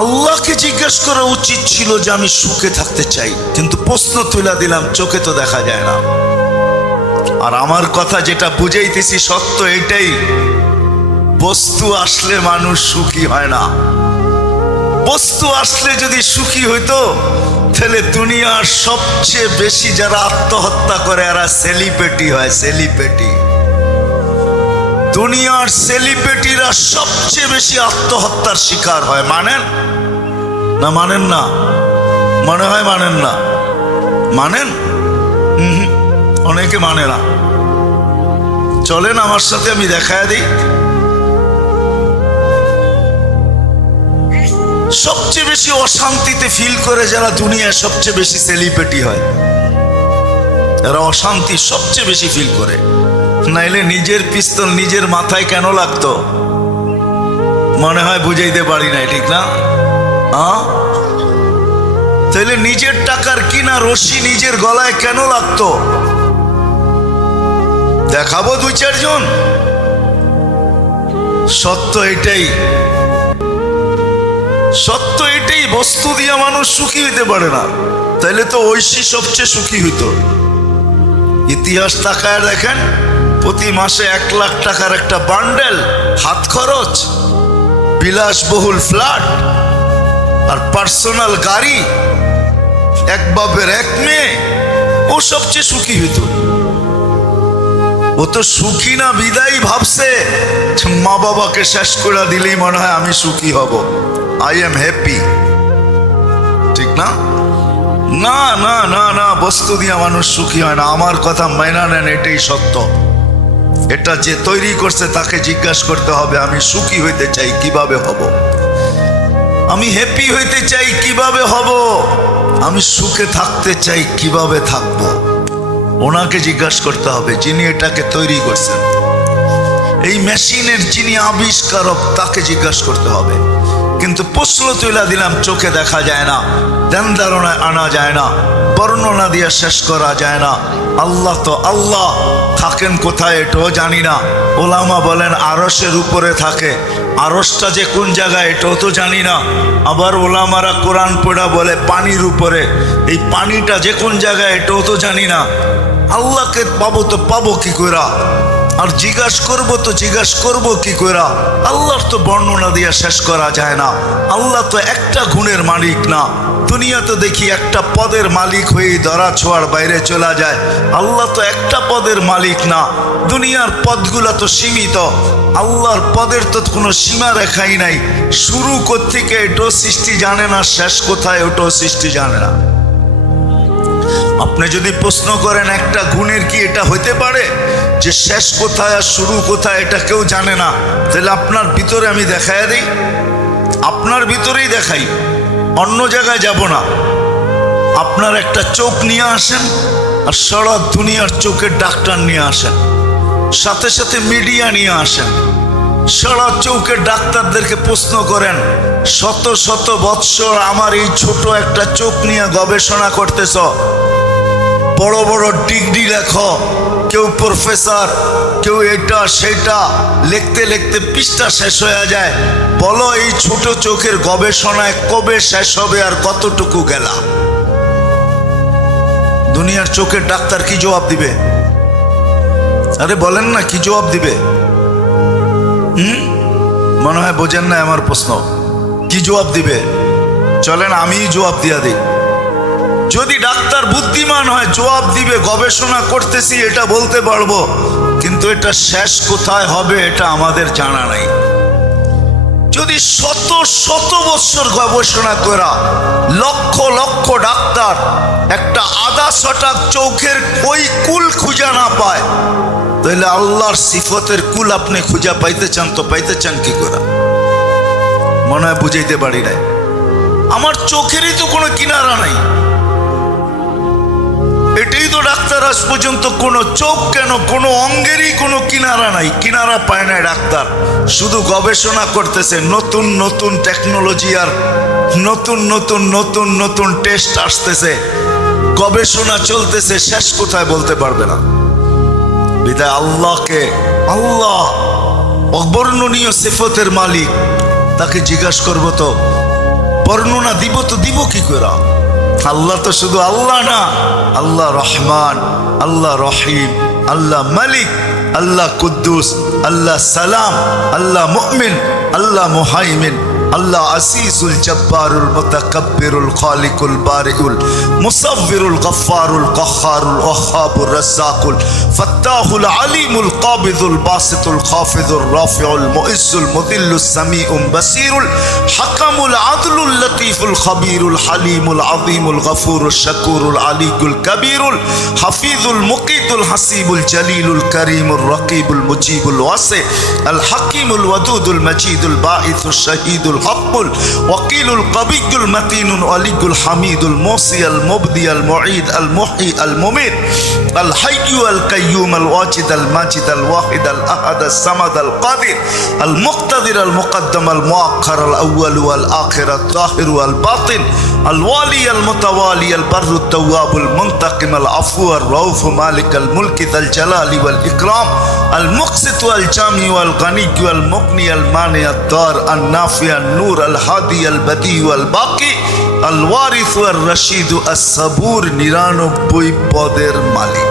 আল্লাহকে জিজ্ঞেস করা উচিত ছিল যে আমি সুখে থাকতে চাই, কিন্তু প্রশ্ন তুলে দিলাম, চোখে তো দেখা যায় না। আর আমার কথা যেটা বুঝাইতেছি সত্য এটাই, বস্তু আসলে মানুষ সুখী হয় না। বস্তু আসলে যদি সুখী হইতো তাহলে দুনিয়ার সবচেয়ে বেশি যারা আত্মহত্যা করে এরা সেলিব্রিটি হয়। সেলিব্রিটি, দুনিয়ার সেলিব্রিটিরা সবচেয়ে বেশি আত্মহত্যার শিকার হয়। মানেন না? মানেন না? মনে হয় মানেন না। মানেন? অনেকে মানে না। চলেন আমার সাথে, আমি দেখায় দিই। সবচেয়ে বেশি অশান্তিতে ফিল করে যারা দুনিয়ায় সবচেয়ে বেশি সেলিব্রিটি হয়, এরা অশান্তি সবচেয়ে বেশি ফিল করে। নাইলে নিজের পিস্তল নিজের মাথায় কেন লাগতো? মনে হয় বুঝাইতে পারি নাই, ঠিক না? তাহলে নিজের টাকার কিনা রশি নিজের গলায় কেন লাগতো? দেখাবো দুই চারজন। সত্য এটাই, সত্য এটাই। বস্তু দিয়ে মানুষ সুখী হইতে পারে না, তাইলে তো ঐশী সবচেয়ে সুখী হইতো। ইতিহাস তাকায় দেখেন, প্রতি মাসে 1 লাখ টাকার একটা বান্ডেল, হাত খরচ, বিলাসবহুল ফ্ল্যাট আর পার্সোনাল গাড়ি, এক বাপের এক মেয়ে, ও সবচেয়ে সুখী হইতো। ও তো সুখী না বিদায় ভাবছে মা বাবাকে শেষ করে দিলেই মনে হয় আমি সুখী হব, আই এম হ্যাপি। ঠিক না? না না না না, বস্তু দিয়ে মানুষ সুখী হয় না। আমার কথা মাইনা নেন, এটাই সত্য। এটা যে তৈরি করছে তাকে জিজ্ঞাসা করতে হবে, আমি সুখী হইতে চাই, কিভাবে হব? আমি হ্যাপি হইতে চাই, কিভাবে হব? আমি সুখে থাকতে চাই, কিভাবে থাকবো? ওনাকে জিজ্ঞাসা করতে হবে, যিনি এটাকে তৈরি করছেন। এই মেশিনের যিনি আবিষ্কারক তাকে জিজ্ঞাসা করতে হবে। কিন্তু প্রশ্ন তুলে দিলাম, চোখে দেখা যায় না, ধ্যান ধারণায় আনা যায় না, বর্ণনা দিয়ে শেষ করা যায় না। আল্লাহ তো আল্লাহ, থাকেন কোথায় এটাও জানি না। ওলামা বলেন আরশের উপরে থাকে, আরশটা যে কোন জায়গায় এটাও তো জানি না। আবার ওলামারা কোরআন পড়া বলে পানির উপরে, এই পানিটা যে কোন জায়গায় এটাও তো জানি না। আল্লাহকে পাবো তো পাবো কি কইরা, আর জিজ্ঞাসা করবো তো জিজ্ঞাসা করবো কি কইরা? আল্লাহর তো বর্ণনা দিয়ে শেষ করা যায় না। আল্লাহ তো একটা গুণের মালিক না। দুনিয়া তো দেখি একটা পদের মালিক হয়েই ধরা ছোঁয়ার বাইরে চলে যায়। আল্লাহ তো একটা পদের মালিক না, দুনিয়ার পদগুলো তো সীমিত। আল্লাহর পদের তো কোনো সীমা রেখাই নাই। শুরু কোত্থেকে এটাও সৃষ্টি জানে না, শেষ কোথায় ওটাও সৃষ্টি জানে না। আপনি যদি প্রশ্ন করেন একটা গুণের কি এটা হইতে পারে যে শেষ কোথায় আর শুরু কোথায় এটা কেউ জানে না, তাহলে আপনার ভিতরে আমি দেখাই দিই, আপনার ভিতরেই দেখাই, অন্য জায়গায় যাব না। আপনার একটা চোখ নিয়ে আসেন আর সারা দুনিয়ার চোখের ডাক্তার নিয়ে আসেন, সাথে সাথে মিডিয়া নিয়ে আসেন। সারা চোখের ডাক্তারদেরকে প্রশ্ন করেন, শত শত বৎসর আমার এই ছোট একটা চোখ নিয়ে গবেষণা করতেছ, বড় বড় ডিগ্রি লেখো, কেউ প্রফেসর, কেউ এটা সেটা, লিখতে লিখতে পৃষ্ঠা শেষ হয়ে যায়। বলো এই ছোট চোখের গবেষণায় কবে শেষ হবে আর কতটুকু গেলা? দুনিয়ার চোখের ডাক্তার কি জবাব দিবে? আরে বলেন না, কি জবাব দিবে? মনে হয় বোঝেন না আমার প্রশ্ন। কি জবাব দিবে? চলেন আমি জবাব দিয়া দিই। যদি ডাক্তার বুদ্ধিমান হয় জবাব দিবে গবেষণা করতেছি এটা বলতে পারবো, কিন্তু এটা শেষ কোথায় হবে এটা আমাদের জানা নাই। যদি শত শত বছর গবেষণা করা লক্ষ লক্ষ ডাক্তার একটা আধা ছটাক চোখের ওই কুল খুঁজা না পায়, তাহলে আল্লাহর সিফতের কুল আপনি খুঁজা পাইতে চান তো পাইতে চান কি করে? মনে হয় বুঝাইতে পারি নাই। আমার চোখেরই তো কোনো কিনারা নাই। এটাই তো ডাক্তার আজ পর্যন্ত কোনো চোখ কেন কোনো অঙ্গেরই কোনো কিনারা নাই, কিনারা পায় না ডাক্তার। শুধু গবেষণা করতেছে, নতুন নতুন টেকনোলজি আর নতুন নতুন নতুন নতুন টেস্ট আসতেছে, গবেষণা চলতেছে, শেষ কোথায় বলতে পারবে না। বিদায় আল্লাহকে, আল্লাহ অবর্ণনীয় সিফতের মালিক, তাকে জিজ্ঞাসা করবো তো বর্ণনা দিব তো দিব কি করে? আল্লাহ তো শুধু আল্লাহ না, আল্লাহ রহমান, আল্লাহ রহিম, আল্লাহ মালিক, আল্লাহ কুদ্দুস, আল্লাহ সালাম, আল্লাহ মুমিন, আল্লাহ মুহাইমিন, আল্লাহ আসিসুল জব্বারুল মুতাকাব্বিরুল খালিকুল বারিউল মুসাব্বিরুল গফফারুল কাহ্হারুল ওয়াহ্হাবুর রাজ্জাকুল ফাত্তাহুল আলিমুল কাবিদুল বাসিতুল খাফিদুর রাফিউল মুইজ্জুল মুদিল্লুস সামিউল বাসিরুল হাকামুল আদলুল লতীফুল খাবীরুল হালিমুল আযীমুল গফুরুল শাকুরুল আলিকুল কবীরুল হাফিজুল মুকিতুল হাসিবুল জলিলুল করিমুল রকিবুল মুজিবুল ওয়াসি আল হাকিমুল ওয়াদুদুল মজিদুল বাঈসুল শাহীদুল الحق الوكيل القوي المتين الولي الحميد الموصي المبدي المعيد المحيي المميت الحي القيوم الواجد الماجد الواحد الأحد الصمد القادر المقتدر المقدم المؤخر الأول والآخر الظاهر والباطن الوالي المتوالي البر التواب المنتقم العفو الرؤوف مالك الملك ذا الجلال والإكرام المقسط والجامع والغني والمغني المانع الدار النافع النور الهادي البديع والباقي الوارث والرشيد الصبور 99 পদের মালিক।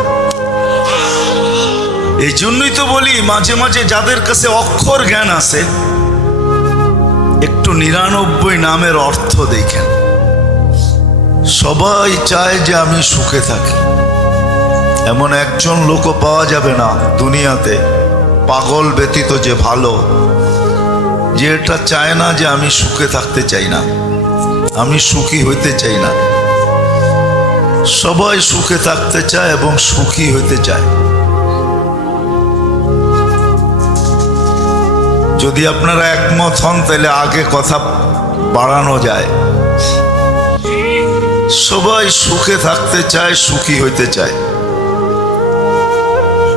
এই জন্যই তো বলি মাঝে মাঝে যাদের কাছে অক্ষর জ্ঞান আছে একটু 99 নামের অর্থ দেখেন। সবাই চায় যে আমি সুখে থাকি, এমন একজন লোকও পাওয়া যাবে না দুনিয়াতে পাগল ব্যতীত যে ভালো, যে এটা চায় না যে আমি সুখে থাকতে চাই না, আমি সুখী হইতে চাই না। সবাই সুখে থাকতে চায় এবং সুখী হইতে চায়। যদি আপনারা একমত হন তাহলে আগে কথা বাড়ানো যায়। সবাই সুখে থাকতে চায়, সুখী হইতে চায়।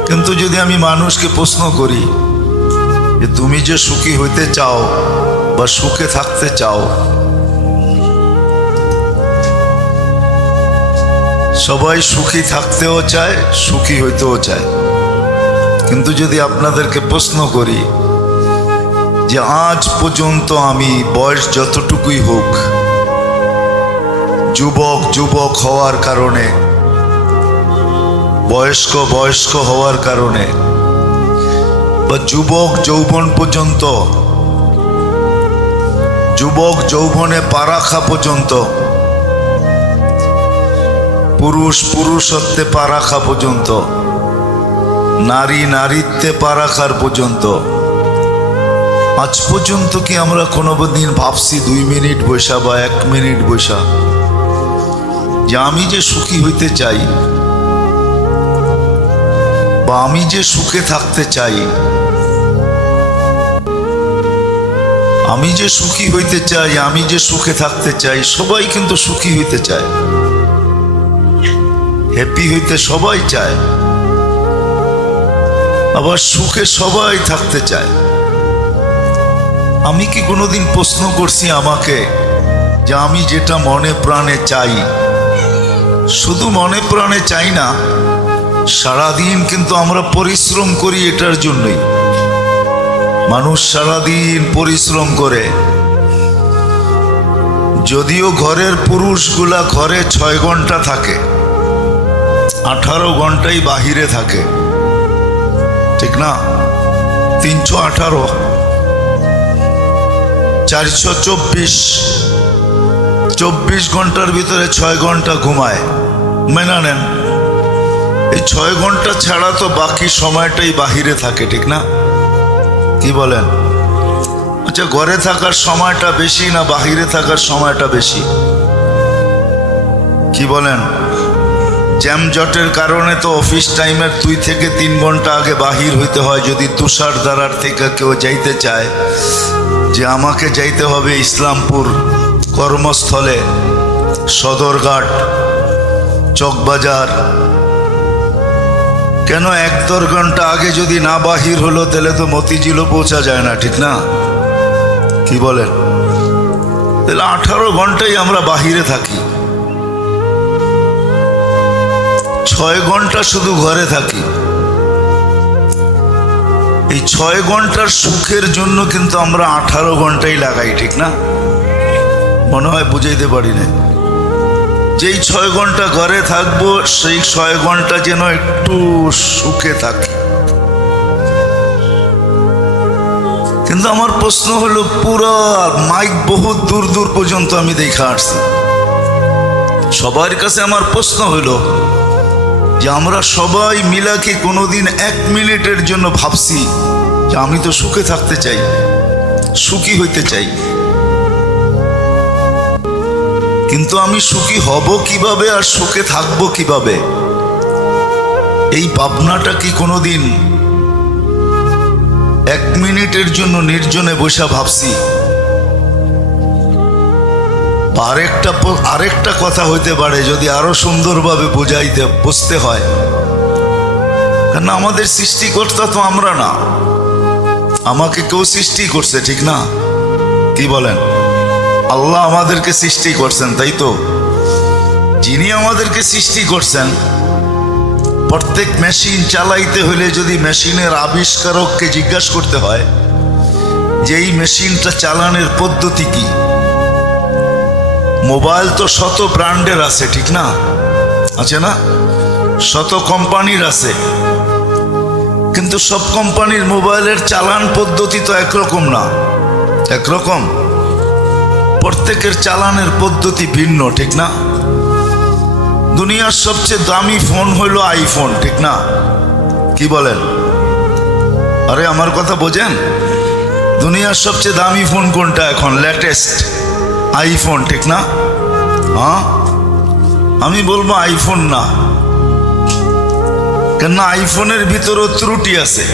কিন্তু যদি আমি মানুষকে প্রশ্ন করি যে তুমি যে সুখী হইতে চাও বা সুখে থাকতে চাও, সবাই সুখী থাকতেও চায়, সুখী হইতেও চায়। কিন্তু যদি আপনাদেরকে প্রশ্ন করি যে আজ পর্যন্ত আমি বয়স যতটুকুই হোক যুবক হওয়ার কারণে, বয়স্ক হওয়ার কারণে, বা যুবক যৌবন পর্যন্ত, যুবক যৌবনে পা রাখা পর্যন্ত, পুরুষত্বে পা রাখা পর্যন্ত, নারীত্বে পা রাখার পর্যন্ত, আজ পর্যন্ত কি আমরা কোনোদিন ভাবছি 2 মিনিট বসা বা 1 মিনিট বসা যে আমি যে সুখী হইতে চাই বা আমি যে সুখে থাকতে চাই, আমি যে সুখী হইতে চাই, আমি যে সুখে থাকতে চাই। সবাই কিন্তু সুখী হইতে চায়, হ্যাপি হইতে সবাই চায়, আবার সুখে সবাই থাকতে চায়। আমি কি কোনোদিন প্রশ্ন করছি আমাকে যে আমি যেটা মনে প্রাণে চাই, শুধু মনে প্রাণে চাই না, সারাদিন কিন্তু আমরা পরিশ্রম করি এটার জন্যই। মানুষ সারাদিন পরিশ্রম করে, যদিও ঘরের পুরুষগুলা ঘরে 6 ঘন্টা থাকে, 18 ঘন্টাই বাহিরে থাকে, ঠিক না? 318, 424 ঘন্টার ভিতরে 6 ঘন্টা ঘুমায়, মেনে নেন। এই 6 ঘন্টা ছাড়া তো বাকি সময়টাই বাহিরে থাকে, ঠিক না? কি বলেন? আচ্ছা, ঘরে থাকার সময়টা বেশি না বাহিরে থাকার সময়টা বেশি? কি বলেন? জ্যামজটের কারণে তো অফিস টাইমের 2 থেকে 3 ঘন্টা আগে বাহির হইতে হয়। যদি তুষার দ্বারার থেকে কেউ যাইতে চায় যে আমাকে যাইতে হবে ইসলামপুর কর্মস্থলে, সদরঘাট, চকবাজার, কেন 1-2 ঘন্টা আগে যদি না বাহির হলো তাহলে তো মতিঝিলও পৌঁছা যায় না, ঠিক না? কি বলেন? তাহলে 18 ঘন্টাই আমরা বাহিরে থাকি, 6 ঘন্টা শুধু ঘরে থাকি। এই 6 ঘন্টার সুখের জন্য কিন্তু আমরা 18 ঘন্টাই লাগাই, ঠিক না? মনে হয় বুঝাইতে পারি না। যেই 6 ঘন্টা ঘরে থাকবো সেই 6 ঘন্টা যেন একটু সুখে থাকি। কিন্তু আমার প্রশ্ন হলো, পুরা মাইক বহুত দূর দূর পর্যন্ত আমি দেখা আসছি। সবার কাছে আমার প্রশ্ন হলো যে আমরা সবাই মিলা কি কোনোদিন 1 মিনিটের জন্য ভাবছি যে আমি তো সুখে থাকতে চাই, সুখী হইতে চাই, কিন্তু আমি সুখী হব কিভাবে আর সুখে থাকবো কিভাবে? এই ভাবনাটা কি কোনোদিন 1 মিনিটের জন্য নির্জনে বসে ভাবছি? আরেকটা কথা হইতে পারে, যদি আরো সুন্দরভাবে বুঝতে হয়, কারণ আমাদের সৃষ্টিকর্তা তো আমরা না, আমাকে কেউ সৃষ্টি করছে, ঠিক না? কি বলেন? আল্লাহ আমাদেরকে সৃষ্টি করছেন, তাই তো? যিনি আমাদেরকে সৃষ্টি করছেন, প্রত্যেক মেশিন চালাইতে হলে যদি মেশিনের আবিষ্কারককে জিজ্ঞাসা করতে হয় যে এই মেশিনটা চালানোর পদ্ধতি কি। মোবাইল তো শত ব্র্যান্ডের আছে, ঠিক না? আছে না? শত কোম্পানির আছে, কিন্তু সব কোম্পানির মোবাইলের চালান পদ্ধতি তো একরকম না। একরকম? প্রত্যেকের চালানের পদ্ধতি ভিন্ন, ঠিক না? দুনিয়ার সবচেয়ে দামি ফোন হইল আইফোন, ঠিক না? কি বলেন? আরে আমার কথা বোঝেন? দুনিয়ার সবচেয়ে দামি ফোন কোনটা এখন? লেটেস্ট আইফোন, ঠিক না? হ্যাঁ, আমি বলবো আইফোন না, কেন আইফোনের ভিতরেও ত্রুটি আছে।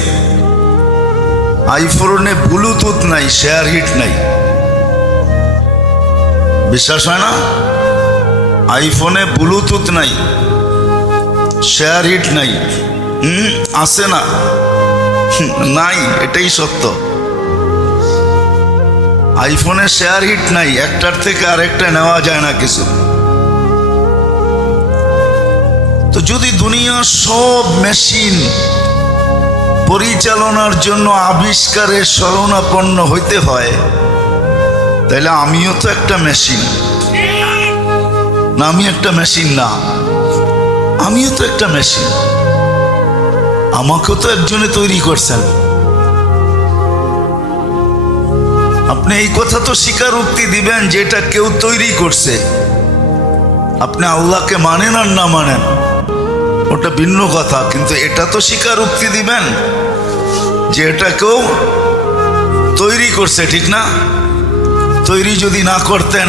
আইফোনে ব্লুটুথ নাই, শেয়ার হিট নাই। বিশ্বাস হয় না? আইফোনে ব্লুটুথ নাই, শেয়ার হিট নাই। আছে না? নাই, এটাই সত্য। আইফোনে শেয়ার হিট নাই, একটার থেকে আরেকটা নেওয়া যায় না কিছু। তো যদি দুনিয়ার সব মেশিন পরিচালনার জন্য আবিষ্কারের শরণাপন্ন হইতে হয়, তাহলে আমিও তো একটা মেশিন না? আমি একটা মেশিন না? আমিও তো একটা মেশিন। আমাকেও তো একজনে তৈরি করছেন। আপনি এই কথা তো স্বীকারোক্তি দিবেন যে এটা কেউ তৈরি করছে। আপনি আল্লাহকে মানেন আর না মানেন ওটা ভিন্ন কথা, কিন্তু এটা তো স্বীকারোক্তি দিবেন যে এটা কেউ তৈরি করছে, ঠিক না? তৈরি যদি না করতেন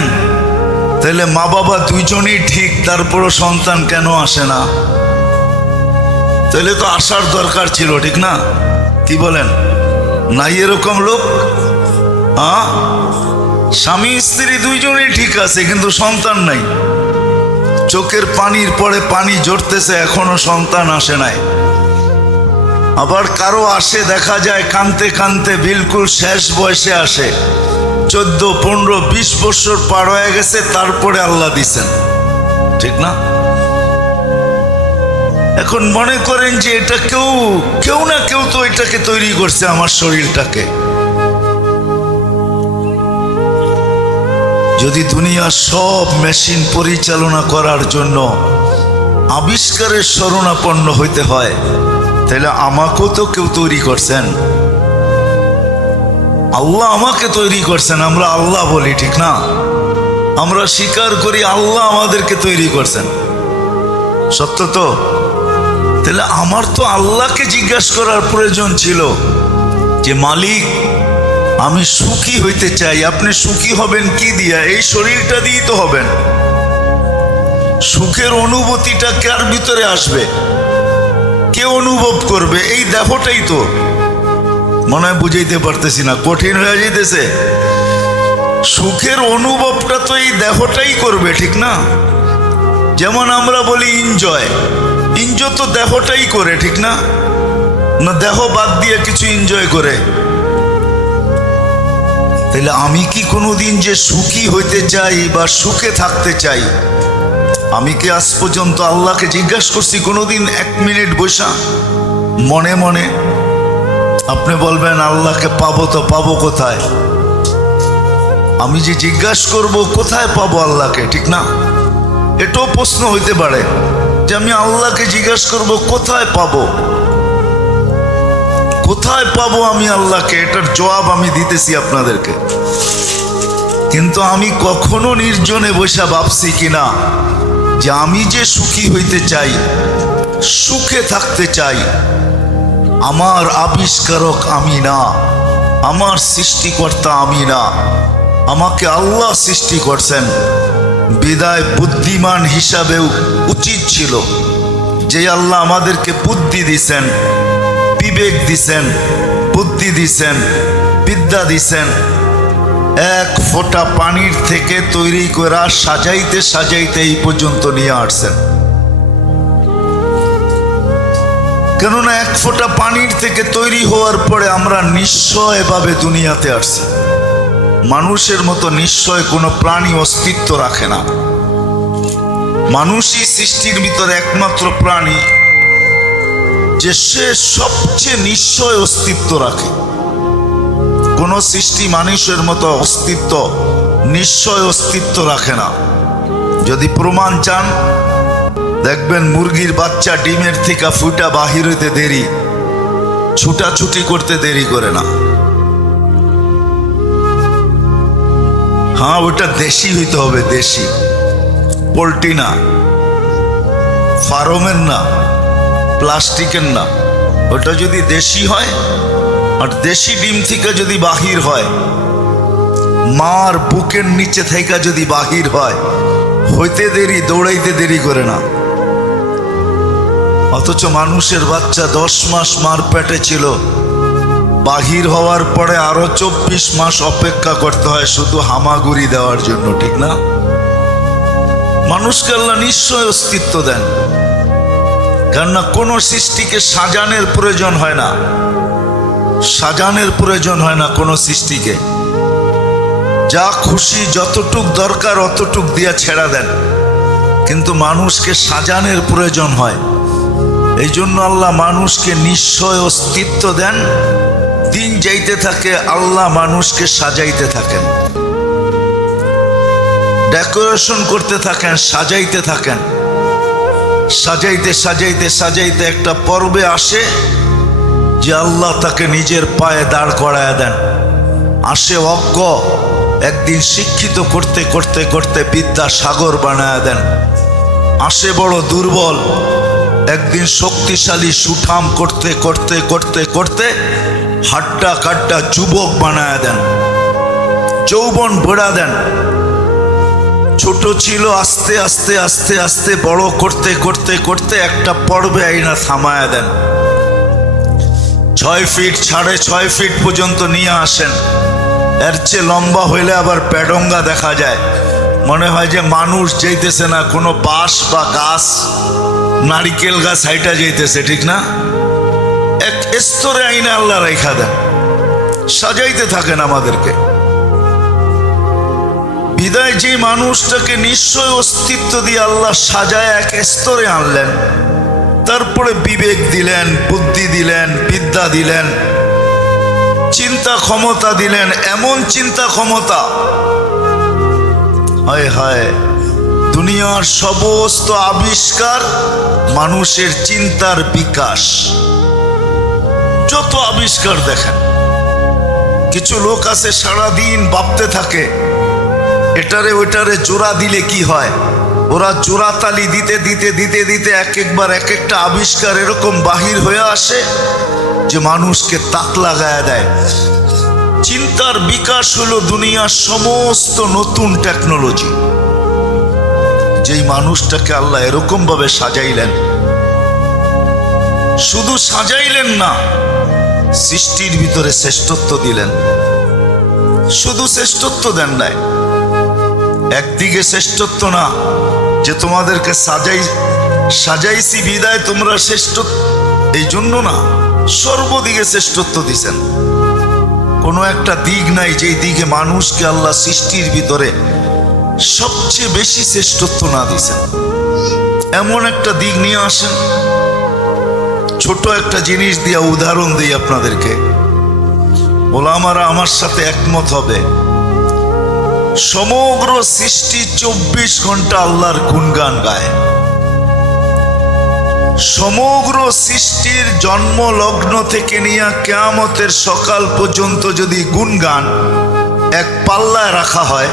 তাহলে মা বাবা দুইজনই ঠিক, তারপরও সন্তান কেন আসে না? তাহলে তো আসার দরকার ছিল, ঠিক না? কি বলেন? নাই এরকম লোক? স্বামী স্ত্রী দুইজনই ঠিক আছে, কিন্তু সন্তান নাই। চোখের পানির পরে পানি ঝরতেছে, এখনো সন্তান আসে নাই। আবার কারো আসে, দেখা যায় কানতে কানতে বিলকুল শেষ বয়সে আসে, 14, 15, 20 বছর পার হয়ে গেছে, তারপরে আল্লাহ দিছেন, ঠিক না? এখন মনে করেন যে এটা কেউ না কেউ তো এটাকে তৈরি করছে, আমার শরীরটাকে। যদি দুনিয়ার সব মেশিন পরিচালনা করার জন্য আবিষ্কারের শরণাপন্ন হইতে হয়, তাহলে আমাকেও তো কেউ তৈরি করছেন। আল্লাহ আমাকে তৈরি করছেন, আমরা আল্লাহ বলি, ঠিক না? আমরা স্বীকার করি আল্লাহ আমাদেরকে তৈরি করছেন, সত্য তো? তাহলে আমার তো আল্লাহকে জিজ্ঞাসা করার প্রয়োজন ছিল যে মালিক, আমি সুখী হইতে চাই। আপনি সুখী হবেন কি দিয়া? এই শরীরটা দিয়েই তো হবেন। সুখের অনুভূতিটা কার ভিতরে আসবে? কে অনুভব করবে? এই দেহটাই তো। মনে হয় বুঝাইতে পারতেছি না, কঠিন হয়ে যাইতেছে। সুখের অনুভবটা তো এই দেহটাই করবে, ঠিক না? যেমন আমরা বলি এনজয় তো দেহটাই করে, ঠিক না? না দেহ বাদ দিয়ে কিছু এনজয় করে? তাহলে আমি কি কোনোদিন যে সুখী হইতে চাই বা সুখে থাকতে চাই, আমি কি আজ পর্যন্ত আল্লাহকে জিজ্ঞাসা করছি কোনোদিন 1 মিনিট বসা মনে মনে? আপনি বলবেন আল্লাহকে পাবো তো পাবো কোথায়? আমি যে জিজ্ঞাসা করব কোথায় পাবো আল্লাহকে, ঠিক না? এটাও প্রশ্ন হইতে পারে যে আমি আল্লাহকে জিজ্ঞাসা করব কোথায় পাবো, কোথায় পাবো আমি আল্লাহকে? এটার জবাব আমি দিতেছি আপনাদেরকে। কিন্তু আমি কখনো নির্জনে বসে ভাবছি কিনা যে আমি যে সুখী হইতে চাই, সুখে থাকতে চাই, আমার আবিষ্কারক আমি না, আমার সৃষ্টিকর্তা আমি না, আমাকে আল্লাহ সৃষ্টি করছেন। বিদায় বুদ্ধিমান হিসাবেও উচিত ছিল যে আল্লাহ আমাদেরকে বুদ্ধি দিছেন, বিবেক দিছেন, বুদ্ধি দিছেন, বিদ্যা দিছেন, এক ফোঁটা পানির থেকে তৈরি করা সাজাইতে সাজাইতে এই পর্যন্ত নিয়ে আসছেন। কেননা এক ফোঁটা পানির থেকে তৈরি হওয়ার পরে আমরা নিশ্চয়ভাবে দুনিয়াতে আসছি। মানুষের মতো নিশ্চয় কোনো প্রাণী অস্তিত্ব রাখে না। মানুষই সৃষ্টির ভিতরে একমাত্র প্রাণী যে সে সবচেয়ে নিশ্চয় অস্তিত্ব রাখে। কোন সৃষ্টি মানুষের মতো অস্তিত্ব, নিশ্চয় অস্তিত্ব রাখে না। যদি প্রমাণ চান, দেখবেন মুরগির বাচ্চা ডিমের থেকে ফুটা বাহির হইতে দেরি, ছুটাছুটি করতে দেরি করে না। হ্যাঁ, ওটা দেশি হইতে হবে, দেশি, পোল্ট্রি না, ফার্মের না, প্লাস্টিকের না। ওটা যদি দেশি হয় আর দেশি ডিম থেকে যদি বাহির হয়, মার বুকের নিচে থেকে যদি বাহির হয়, হইতে দেরি, দৌড়াইতে দেরি করে না। অথচ মানুষের বাচ্চা 10 মাস মার পেটে ছিল, বাহির হওয়ার পরে আরো 24 মাস অপেক্ষা করতে হয় শুধু হামাগুড়ি দেওয়ার জন্য, ঠিক না? মানুষকে আল্লাহ নিশ্চয় অস্তিত্ব দেন, কেননা কোনো সৃষ্টিকে সাজানোর প্রয়োজন হয় না, সাজানোর প্রয়োজন হয় না কোনো সৃষ্টিকে। যা খুশি যতটুক দরকার অতটুক দিয়ে ছেড়া দেন, কিন্তু মানুষকে সাজানোর প্রয়োজন হয়। এই জন্য আল্লাহ মানুষকে নিশ্চয় অস্তিত্ব দেন। দিন যাইতে থাকে আল্লাহ মানুষকে সাজাইতে থাকেন, ডেকোরেশন করতে থাকেন, সাজাইতে থাকেন। সাজাইতে সাজাইতে সাজাইতে একটা পর্বে আসে যে আল্লাহ তাকে নিজের পায়ে দাঁড় করায় দেন। আসে অজ্ঞ, একদিন শিক্ষিত করতে করতে করতে বিদ্যা সাগর বানায় দেন। আসে বড় দুর্বল, একদিন শক্তিশালী সুঠাম করতে করতে করতে করতে হাড্ডা কাড্ডা যুবক বানায় দেন, যৌবন বেড়া দেন। ছোট ছিল, আস্তে আস্তে আস্তে আস্তে বড় করতে করতে করতে একটা পর্বে আইনা থামায়া দেন। 6 ফিট 6.5 ফিট পর্যন্ত নিয়ে আসেন। এর চেয়ে লম্বা হইলে আবার পেডঙ্গা দেখা যায়, মনে হয় যে মানুষ যাইতেছে না, কোনো বাঁশ বা গাছ, নারিকেল গাছ হাইটা যাইতেছে, ঠিক না? এক স্তরে আইনা আল্লাহ রেখা দেন, সাজাইতে থাকেন আমাদেরকে। বিদায় যে মানুষটাকে নিশ্চয় অস্তিত্ব দিয়ে আল্লাহ সাজায় এক স্তরে আনলেন, তারপরে বিবেক দিলেন, বুদ্ধি দিলেন, বিদ্যা দিলেন, চিন্তা ক্ষমতা দিলেন। এমন চিন্তা ক্ষমতা, হায় হায়, দুনিয়ার সমস্ত আবিষ্কার মানুষের চিন্তার বিকাশ। যত আবিষ্কার দেখেন, কিছু লোক আছে সারাদিন ভাবতে থাকে এটারে ওইটারে জোড়া দিলে কি হয়। ওরা জোড়া তালি দিতে দিতে দিতে দিতে এক একবার এক একটা আবিষ্কার এরকম বাহির হয়ে আসে যে মানুষকে তাক লাগায় দেয়। চিন্তার বিকাশ হলো দুনিয়ার সমস্ত নতুন টেকনোলজি। যেই মানুষটাকে আল্লাহ এরকম ভাবে সাজাইলেন, শুধু সাজাইলেন না, সৃষ্টির ভিতরে শ্রেষ্ঠত্ব দিলেন। শুধু শ্রেষ্ঠত্ব দেন নাই, একদিকে শ্রেষ্ঠত্ব না যে তোমাদেরকে সাজাইছি বিদায় তোমরা শ্রেষ্ঠ, এই জন্য না, সর্বদিকে শ্রেষ্ঠত্ব দিছেন। কোনো একটা দিক নাই যেই দিকে মানুষকে আল্লাহ সৃষ্টির ভিতরে সবচেয়ে বেশি শ্রেষ্ঠত্ব না দিছেন। এমন একটা দিক নিয়ে আসেন। ছোট একটা জিনিস দিয়ে উদাহরণ দিই আপনাদেরকে, ওলামারা আমার সাথে একমত হবে। সমগ্র সৃষ্টি 24 ঘন্টা আল্লাহর গুণগান গায়। সমগ্র সৃষ্টির জন্ম লগ্ন থেকে নিয়ে কিয়ামতের সকাল পর্যন্ত যদি গুণগান এক পাল্লায় রাখা হয়,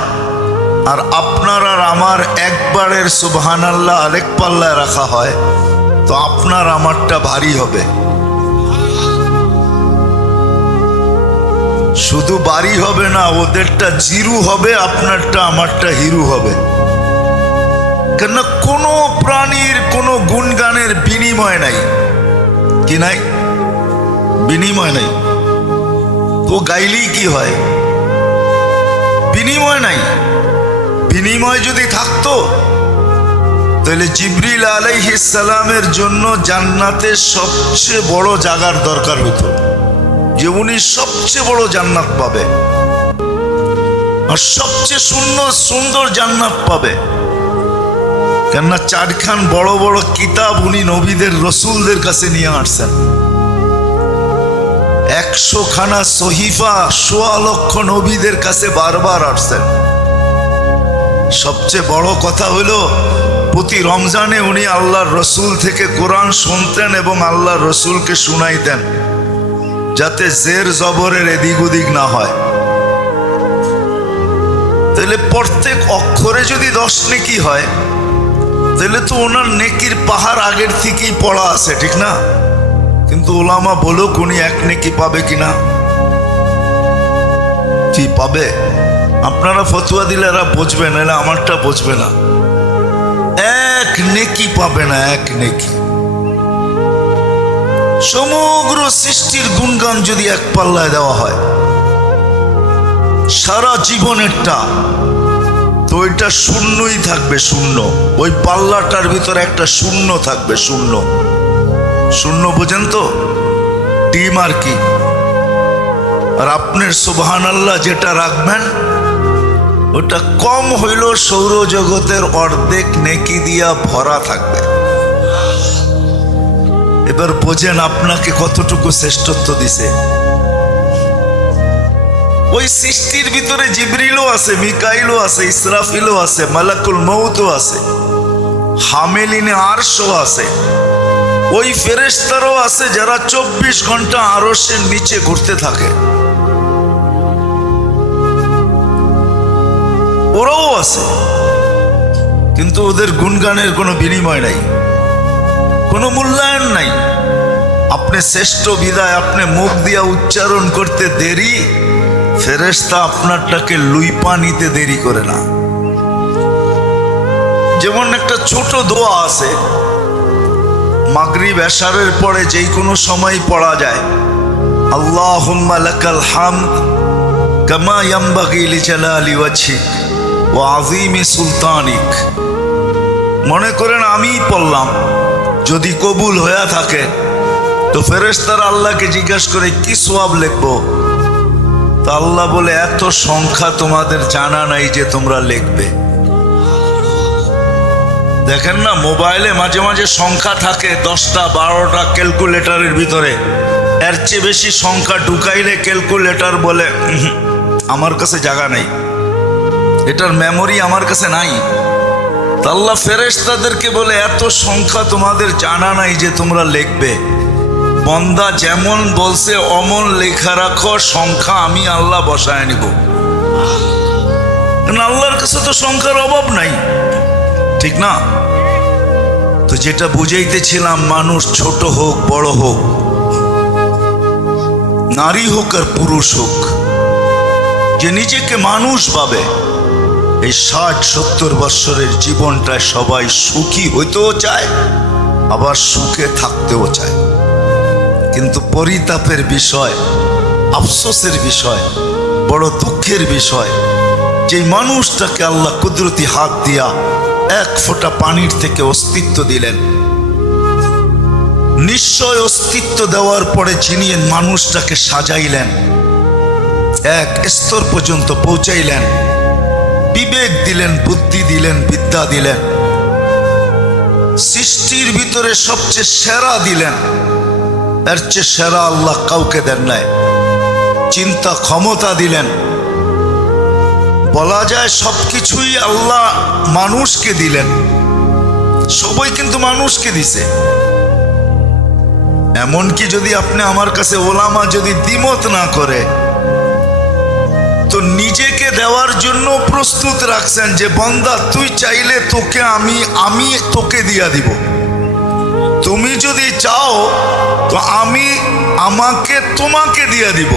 আর আপনার আর আমার একবারের সুবহানাল্লাহ আরেক পাল্লায় রাখা হয়, তো আপনার আমারটা ভারী হবে। শুধু বাড়ি হবে না, ওদেরটা জিরু হবে, আপনারটা আমারটা হিরু হবে। কেননা কোনো প্রাণীর কোনো গুণগানের বিনিময় নাই। কি নাই? বিনিময় নাই। তো গাইলেই কি হয়? বিনিময় নাই। বিনিময় যদি থাকতো তাহলে জিবরিল আলাইহিস সালামের জন্য জান্নাতের সবচেয়ে বড় জায়গার দরকার হতো, যে উনি সবচেয়ে বড় জান্নাত পাবে আর সবচেয়ে সুন্দর জান্নাত পাবে। কেননা 4খান বড় বড় কিতাব উনি নবীদের রসুলদের কাছে নিয়ে আসছেন। 100 খানা সহিফা 1.25 লক্ষ নবীদের কাছে বারবার আসছেন। সবচেয়ে বড় কথা হলো প্রতি রমজানে উনি আল্লাহর রসুল থেকে কোরআন শুনতেন এবং আল্লাহর রসুলকে শুনাইতেন, যাতে জের জবরের এদিক ওদিক না হয়। তাহলে প্রত্যেক অক্ষরে যদি 10 নেকি হয়, তাহলে তো ওনার নেকির পাহাড় আগের থেকেই পড়া আছে, ঠিক না? কিন্তু ওলামা বলুক উনি 1 নেকি পাবে কিনা? কি পাবে? আপনারা ফতুয়া দিলে এরা বুঝবে না, এরা আমারটা বুঝবে না। 1 নেকি পাবে না, 1 নেকি। সমগ্র সৃষ্টির গুণগান যদি এক পাল্লায় দেওয়া হয় সারা জীবনেরটা, তো ওইটা শূন্যই থাকবে, শূন্য। ওই পাল্লাটার ভিতরে একটা শূন্য থাকবে, শূন্য। শূন্য বোঝেন তো? ডিম আর কি। আর আপনার সুবহানাল্লাহ যেটা রাখবেন ওটা কম হইল সৌরজগতের অর্ধেক নেকি দিয়া ভরা থাকবে। এবার বোঝেন আপনাকে কতটুকু শ্রেষ্ঠত্ব দিছে। ওই সৃষ্টির ভিতরে জিবরিলও আছে, মিকাইলও আছে, ইসরাফিলও আছে, মালাকুল মউতও আছে, হামেলিনে আরশও আছে, ওই ফেরেশতারাও আছে যারা 24 ঘন্টা আরশের নিচে ঘুরতে থাকে, ওরাও আছে। কিন্তু ওদের গুণগানের কোনো বিনিময় নাই, কোনো মূল্যায়ন নাই। আপনি শ্রেষ্ঠ বিদায় আপনি মুখ দিয়া উচ্চারণ করতে দেরি, ফেরেশতা আপনারটাকে লুইপা নিতে দেরি করে না। যেমন একটা ছোট দোয়া আছে, মাগরিব এশারের পরে যেই কোনো সময় পড়া যায়, আল্লাহুম্মা লাকাল হামদ কামা ইয়ানবাগি লিজালালি ওয়াজহিক ওয়া আযীমি সুলতানিক। মনে করেন আমিই পড়লাম, যদি কবুল হয়ে থাকে তো ফেরেশতারা আল্লাহকে জিজ্ঞাসা করে কি সওয়াব লিখবো? তো আল্লাহ বলে এত সংখ্যা তোমাদের জানা নাই যে তোমরা লিখবে। দেখেন না মোবাইলে মাঝে মাঝে সংখ্যা থাকে 10টা 12টা ক্যালকুলেটরের ভিতরে, এর চেয়ে বেশি সংখ্যা ঢুকাইলে ক্যালকুলেটর বলে আমার কাছে জায়গা নেই, এটার মেমোরি আমার কাছে নাই। তা আল্লাহ ফেরেশতাদেরকে বলে এত সংখ্যা তোমাদের জানা নাই যে তোমরা লিখবে। বন্দা যেমন বলছে অমন লেখা রাখো, সংখ্যা আমি আল্লাহ বসায় নিব। আল্লাহর কাছে তো সংখ্যার অভাব নাই, ঠিক না? তো যেটা বুঝাইতেছিলাম, মানুষ ছোট হোক বড় হোক, নারী হোক আর পুরুষ হোক, যে নিজেকে মানুষ ভাবে, এই 60-70 বৎসরের জীবনটায় সবাই সুখী হইতেও চায়, আবার সুখে থাকতেও চায়। কিন্তু পরিতাপের বিষয়, আফসোসের বিষয়, বড় দুঃখের বিষয়, যে মানুষটাকে আল্লাহ কুদরতি হাত দিয়া 1 ফোঁটা পানির থেকে অস্তিত্ব দিলেন, নিশ্চয় অস্তিত্ব দেওয়ার পরে যিনি মানুষটাকে সাজাইলেন, 1 স্তর পর্যন্ত পৌঁছাইলেন, বিবেক দিলেন, বুদ্ধি দিলেন, বিদ্যা দিলেন, সৃষ্টির ভিতরে সবচেয়ে সেরা দিলেন, এর চেয়ে সেরা আল্লাহ কাউকে দেন নাই। চিন্তা ক্ষমতা দিলেন, বলা যায় সবকিছুই আল্লাহ মানুষকে দিলেন, সবই কিন্তু মানুষকে দিছে। এমনকি যদি আপনি আমার কাছে ওলামা যদি দ্বিমত না করে, তো নিজেকে দেওয়ার জন্য প্রস্তুত রাখছেন যে বন্দা তুই চাইলে তোকে আমি তোকে দিয়া দিব, তুমি যদি চাও তো আমাকে তোমাকে দিয়া দিব।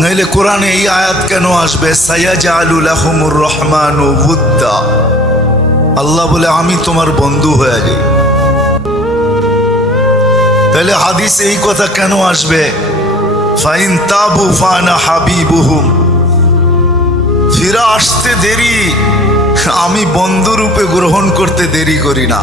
নইলে কোরআনে এই আয়াত কেন আসবে, সায়াজআলু লাহুমুর রহমানু উদ্দা, আল্লাহ বলে আমি তোমার বন্ধু হয়ে যাই। তাহলে হাদিসে এই কথা কেন আসবে, ফাইন তাবু ফানা হাবিবুহুম, ফিরে আসতে দেরি, আমি বন্ধুরূপে গ্রহণ করতে দেরি করি না।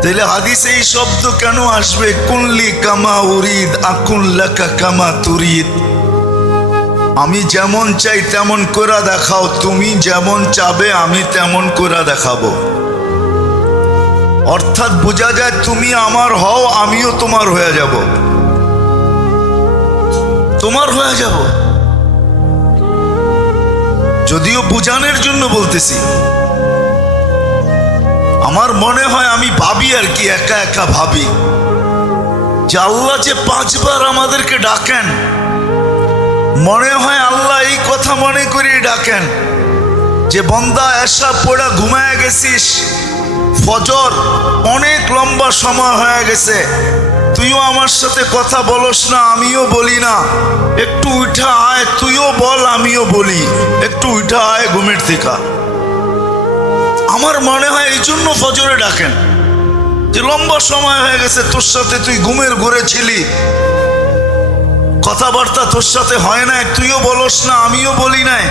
তাহলে হাদিসে এই শব্দ কেন আসবে, কুল্লি কামা উরিদ আকুন লাকা কামা তুরিদ, আমি যেমন চাই তেমন করে দেখাও, তুমি যেমন চাবে আমি তেমন করে দেখাবো। অর্থাৎ বোঝা যায় তুমি আমার হও, আমিও তোমার হয়ে যাব, তোমার হয়ে যাব। যদিও বুঝানোর জন্য বলতেছি, আমার মনে হয় আমি ভাবি আর কি, একা একা ভাবি যে আল্লাহ যে 5 বার আমাদেরকে ডাকেন, মনে হয় আল্লাহ এই কথা মনে করে ডাকেন যে বন্দা এসা পড়া ঘুমায় গেছিস, ফজর অনেক লম্বা সময় হয়ে গেছে, তুইও আমার সাথে কথা বলস না, আমিও বলি না, একটু উঠা আয়, তুইও বল আমিও বলি, একটু উঠা আয় ঘুমের থেকে। আমার মনে হয় এই জন্য ফজরে ডাকেন যে লম্বা সময় হয়ে গেছে, তোর সাথে তুই ঘুমের ঘুরে ছিলি, কথাবার্তা তোর সাথে হয় না, তুইও বলস না আমিও বলি নাই,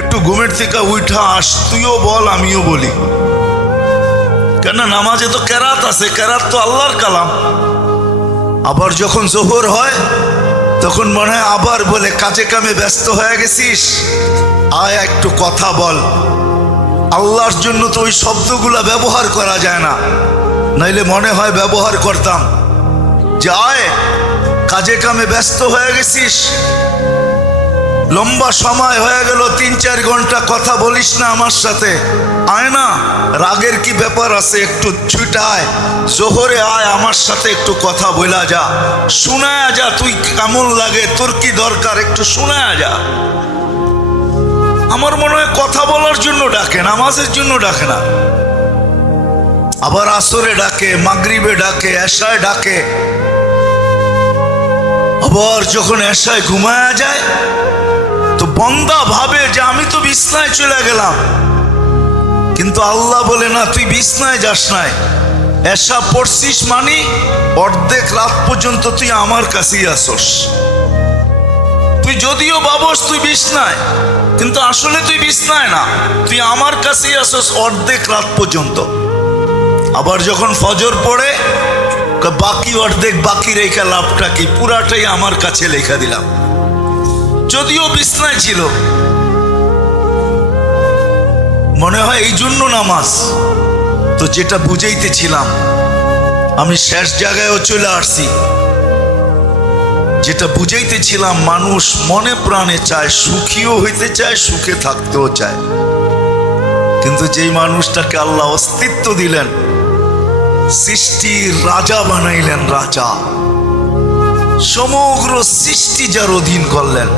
একটু ঘুমের থেকে উঠা আস, তুইও বল আমিও বলি। কেন নামাজে তো কেরাত আছে, কেরাত তো আল্লাহর কালাম। আবার যখন জোহর হয় তখন মনে হয় আবার বলে কাজে কামে ব্যস্ত হয়ে গেছিস, আয় একটু কথা বল। আল্লাহর জন্য তো ওই শব্দগুলা ব্যবহার করা যায় না, নাইলে মনে হয় ব্যবহার করতাম যে আয় কাজে কামে ব্যস্ত হয়ে গেছিস, লম্বা সময় হয়ে গেল, 3-4 ঘন্টা কথা বলিস না আমার সাথে, আয় না, রাগের কি ব্যাপার আছে, একটু ছুটায় জোহরে আয় আমার সাথে একটু কথা বলা যা, শোনায়া যা, তুই কেমন লাগে, তোর কি দরকার, একটু শোনায়া যা। আমার মনে হয় কথা বলার জন্য ডাকে, নামাজের জন্য ডাকে না। আবার আসরে ডাকে, মাগরিবে ডাকে, এশায় ডাকে। আবার যখন এশায় ঘুমায়া যায় তো বন্দা ভাবে যে আমি তো বিছনায় চলে গেলাম, কিন্তু আল্লাহ বলে না, তুই বিছনায় যাস নাই, এশা পড়ছিস মানে অর্ধেক রাত পর্যন্ত তুই আমার কাছেই আসস। তুই যদিও ভাবস তুই বিছনায়, কিন্তু আসলে তুই বিছনায় না, তুই আমার কাছেই আসস অর্ধেক রাত পর্যন্ত। আবার যখন ফজর পড়ে বাকি অর্ধেক বাকি রেখা লাভটা কি, পুরাটাই আমার কাছে লেখা দিলাম, যদিও বিছনায় ছিল। মনে হয় এই জন্য নামাজ। তো যেটা বুঝাইতেছিলাম, আমি শেষ জায়গায়ও চলে আসছি, যেটা বুঝাইতেছিলাম, মানুষ মনে প্রাণে চায়, সুখীও হইতে চায়, সুখে থাকতেও চায়, কিন্তু যেই মানুষটাকে আল্লাহ অস্তিত্ব দিলেন, সৃষ্টির রাজা বানাইলেন, রাজা, সমগ্র সৃষ্টি যার অধীন করলেন,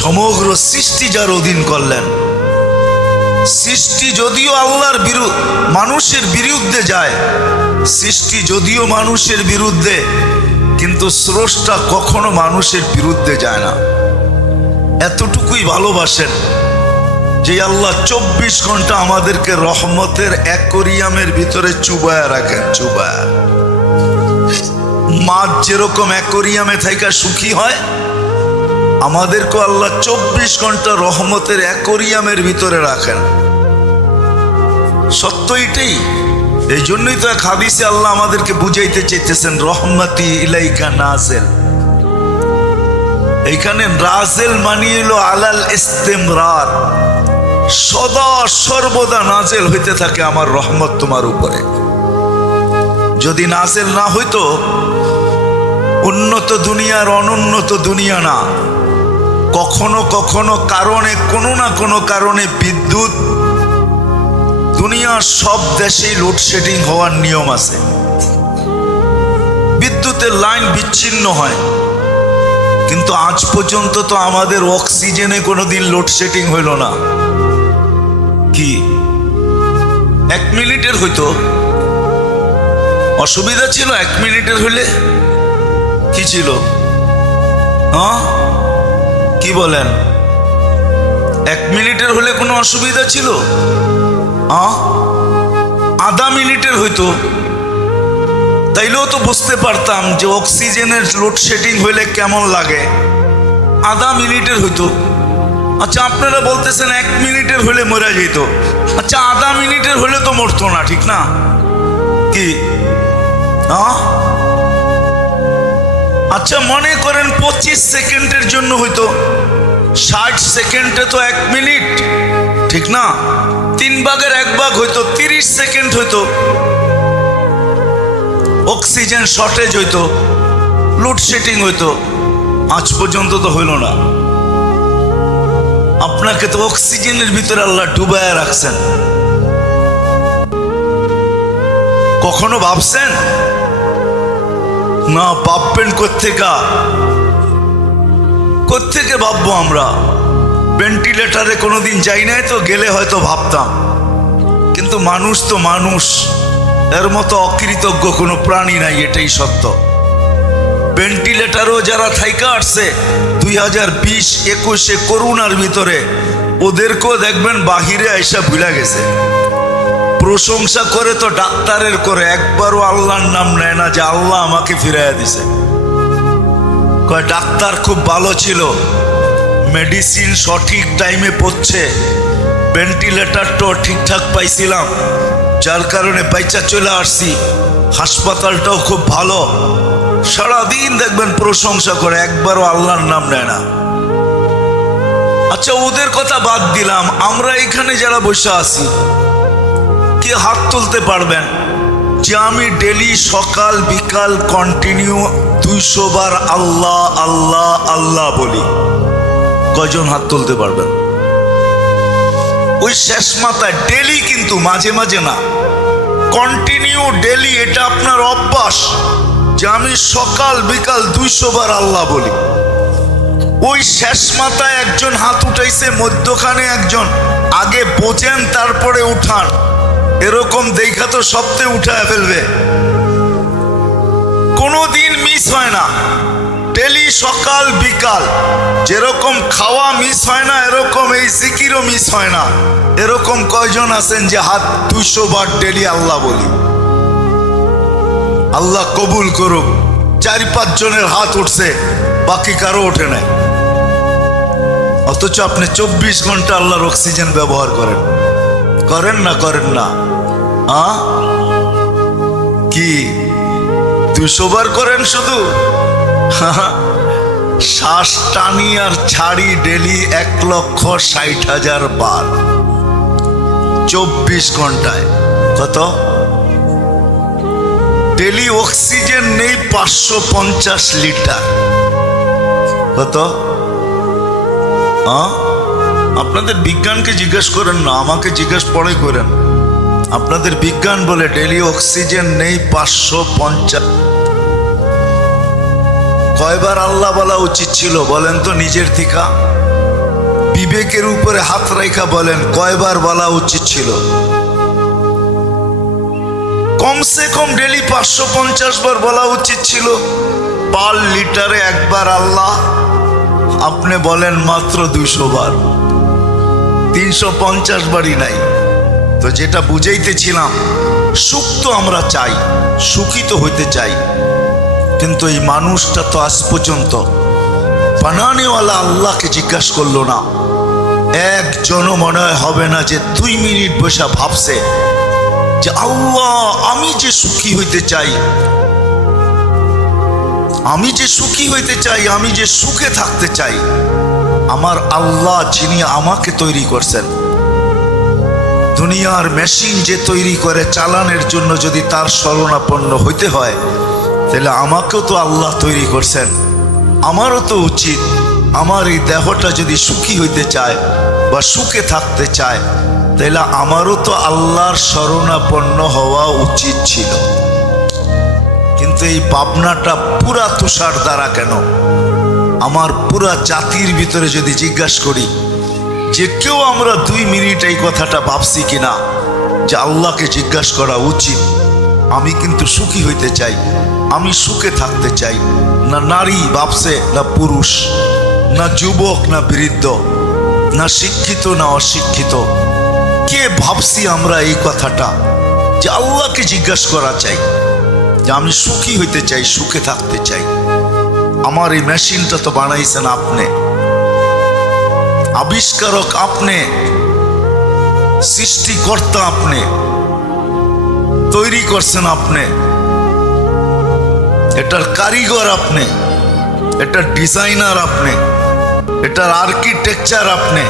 সমগ্র সৃষ্টি যার অধীন করলেন, সৃষ্টি যদিও আল্লাহর মানুষের বিরুদ্ধে যায়, সৃষ্টি যদিও মানুষের বিরুদ্ধে, কিন্তু স্রষ্টা কখনো মানুষের বিরুদ্ধে যায় না। এতটুকুই ভালোবাসেন যে আল্লাহ 24 ঘন্টা আমাদেরকে রহমতের অ্যাকোয়ারিয়ামের ভিতরে চুবায়া রাখেন, চুবায়া। মাছ যেরকম অ্যাকোয়ারিয়ামে থাইকা সুখী হয়, আমাদেরকে আল্লাহ 24 ঘন্টা রহমতের অ্যাকোয়ারিয়ামের ভিতরে রাখেন। সত্য এটাই। এই জন্যই তো এক হাদিসে আল্লাহ আমাদেরকে বুঝাইতে চাইতেছেন, রহমতি ইলাইকা নাজেল। এইখানে নাজেল মানিয়ে এলো আলাল ইস্তেমরার, সদা সর্বদা নাজেল হইতে থাকে আমার রহমত তোমার উপরে। যদি নাজেল না হইতো উন্নত দুনিয়ার অনুন্নত দুনিয়া না। কখনো কখনো কারণে, কোনো না কোনো কারণে বিদ্যুৎ, দুনিয়ার সব দেশেই লোডশেডিং হওয়ার নিয়ম আছে। বিদ্যুতের লাইন বিচ্ছিন্ন হয়, কিন্তু আজ পর্যন্ত তো আমাদের অক্সিজেনে কোনোদিন লোডশেডিং হইল না। কি 1 মিনিটের হইতো অসুবিধা ছিল? 1 মিনিটের হইলে কি ছিল? কি বলেন? 1 মিনিটের হলে কোনো অসুবিধা ছিল? আধা মিনিটের হইতো, তাইলেও তো বুঝতে পারতাম যে অক্সিজেনের লোডশেডিং হইলে কেমন লাগে। আধা মিনিটের হইতো। আচ্ছা, আপনারা বলতেছেন 1 মিনিটের হলে মরে যেত। আচ্ছা, আধা মিনিটের হলে তো মরতো না, ঠিক না? কি আচ্ছা, মনে করেন 25 সেকেন্ডের জন্য হইতো। 60 সেকেন্ডে তো 1 মিনিট, ঠিক না? 3 ভাগের 1 ভাগ হইতো, 30 সেকেন্ড হইতো। অক্সিজেন শর্টেজ হইতো, লোডশেডিং হইতো। আজ পর্যন্ত তো হইল না। আপনাকে তো অক্সিজেনের ভিতরে আল্লাহ ডুবায়া রাখছেন। কখনো ভাবছেন? না, ভাববেন কোত্থেকে ভাববো আমরা? ভেন্টিলেটারে কোনোদিন যাই নাই তো, গেলে হয়তো ভাবতাম। কিন্তু মানুষ তো মানুষ, এর মতো অকৃতজ্ঞ কোনো প্রাণী নাই, এটাই সত্য। ভেন্টিলেটারও যারা থাইকা আসছে 2020-21 করোনার ভিতরে, ওদেরকেও দেখবেন বাহিরে আইসা ভুলা গেছে। প্রশংসা করে তো ডাক্তারের করে, একবারও আল্লাহর নাম নেয় না যে আল্লাহ আমাকে ফিরাইয়া দিছে। কয় ডাক্তার খুব ভালো ছিল, মেডিসিন সঠিক টাইমে পড়ছে, ভেন্টিলেটারটাও ঠিকঠাক পাইছিলাম, যার কারণে বাইচা চলে আসছি, হাসপাতালটাও খুব ভালো। সারাদিন দেখবেন প্রশংসা করে, একবারও আল্লাহর নাম নেয় না। আচ্ছা, ওদের কথা বাদ দিলাম, আমরা এখানে যারা বসে আছি, কে হাত তুলতে পারবেন যে আমি ডেলি সকাল বিকাল কন্টিনিউ 200 বার আল্লাহ আল্লাহ আল্লাহ বলি? কয়জন হাত তুলতে পারবেন? ওই শেষ মাথায় ডেলি, কিন্তু মাঝে মাঝে না, কন্টিনিউ ডেলি। এটা আপনার অভ্যাস যে আমি সকাল বিকাল 200 বার আল্লাহ বলি। ওই শেষ মাথায় একজন হাত উঠাইছে, মধ্যখানে একজন। আগে বোঝেন তারপরে উঠান, এরকম দেখা তো সপ্তাহে উঠায় ফেলবে। কোনোদিন মিস হয় না, ডেলি সকাল বিকাল। যেরকম খাওয়া মিস হয় না, এরকম এই জিকিরও মিস হয় না। এরকম কয়জন আছেন যে হাত 200 বার ডেলি আল্লাহ বলি? আল্লাহ কবুল করুক। 4-5 জনের হাত উঠছে, বাকি কারো ওঠে নাই। অথচ আপনি 24 ঘন্টা আল্লাহর অক্সিজেন ব্যবহার করেন না? কি 200 বার করেন শুধু? শ্বাস টানি আর ছাড়ি ডেলি 1,60,000 বার, 24 ঘন্টায়। কত? ডেলি অক্সিজেন নেই 550 লিটার। কত? আপনাদের বিজ্ঞানকে জিজ্ঞেস করেন না, আমাকে জিজ্ঞেস পরে করেন। আপনাদের বিজ্ঞান বলে ডেলি অক্সিজেন নেই 550। কয়বার আল্লাহ বলা উচিত ছিল বলেন তো? নিজের থেকে বিবেকের উপরে হাত রাখা বলেন, কয়বার বলা উচিত ছিল? কমসে কম ডেলি 550 বার বলা উচিত ছিল। পার লিটারে 1 বার আল্লাহ, আপনি বলেন মাত্র 200 বার, 350 বারই নাই। তো যেটা বুঝাইতেছিলাম, সুখ তো আমরা চাই, সুখী তো হইতে চাই, কিন্তু এই মানুষটা তো আজ পর্যন্ত বানানেওয়ালা আল্লাহকে জিজ্ঞাসা করলো না। একজনও মনে হবে না যে 2 মিনিট বসে ভাবছে যে আল্লাহ, আমি যে সুখী হইতে চাই, আমি যে সুখে থাকতে চাই, আমার আল্লাহ যিনি আমাকে তৈরি করছেন, দুনিয়ার মেশিন যে তৈরি করে চালানোর জন্য যদি তার শরণাপন্ন হইতে হয়, তাহলে আমাকেও তো আল্লাহ তৈরি করছেন, আমারও তো উচিত আমার এই দেহটা যদি সুখী হইতে চায় বা সুখে থাকতে চায়, তাহলে আমারও তো আল্লাহর শরণাপন্ন হওয়া উচিত ছিল। কিন্তু এই ভাবনাটা পুরা তুষার দ্বারা কেন? আমার পুরা জাতির ভিতরে যদি জিজ্ঞাসা করি যে কেউ আমরা 2 মিনিট এই কথাটা ভাবছি কিনা যে আল্লাহকে জিজ্ঞাসা করা উচিত, আমি কিন্তু সুখী হইতে চাই, আমি সুখে থাকতে চাই। না নারী ভাবছে, না পুরুষ, না যুবক, না বৃদ্ধ, না শিক্ষিত, না অশিক্ষিত, কে ভাবছি আমরা এই কথাটা যে আল্লাহকে জিজ্ঞাসা করা চাই যে আমি সুখী হইতে চাই, সুখে থাকতে চাই। আমার এই মেশিনটা তো বানাইছেন আপনি, আবিষ্কারক আপনি, সৃষ্টিকর্তা আপনি, তৈরি করছেন আপনি, এটার কারিগর আপনি, এটার ডিজাইনার আপনি, এটার আর্কিটেকচার আপনি,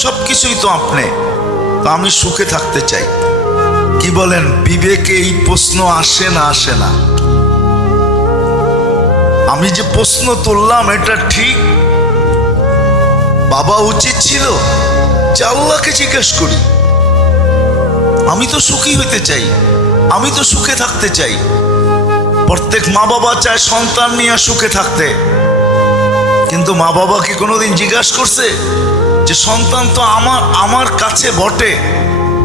সবকিছুই তো আপনি। তো আমি সুখে থাকতে চাই। কি বলেন, বিবেকে এই প্রশ্ন আসে না? আসে না? আমি যে প্রশ্ন তুললাম এটা ঠিক বাবা উচিত ছিল যে আল্লাহকে জিজ্ঞেস করি। আমি তো সুখী হইতে চাই, আমি তো সুখে থাকতে চাই। প্রত্যেক মা বাবা চায় সন্তান নিয়ে সুখে থাকতে, কিন্তু মা বাবা কি কোনোদিন জিজ্ঞাসা করছে যে সন্তান তো আমার কাছে বটে,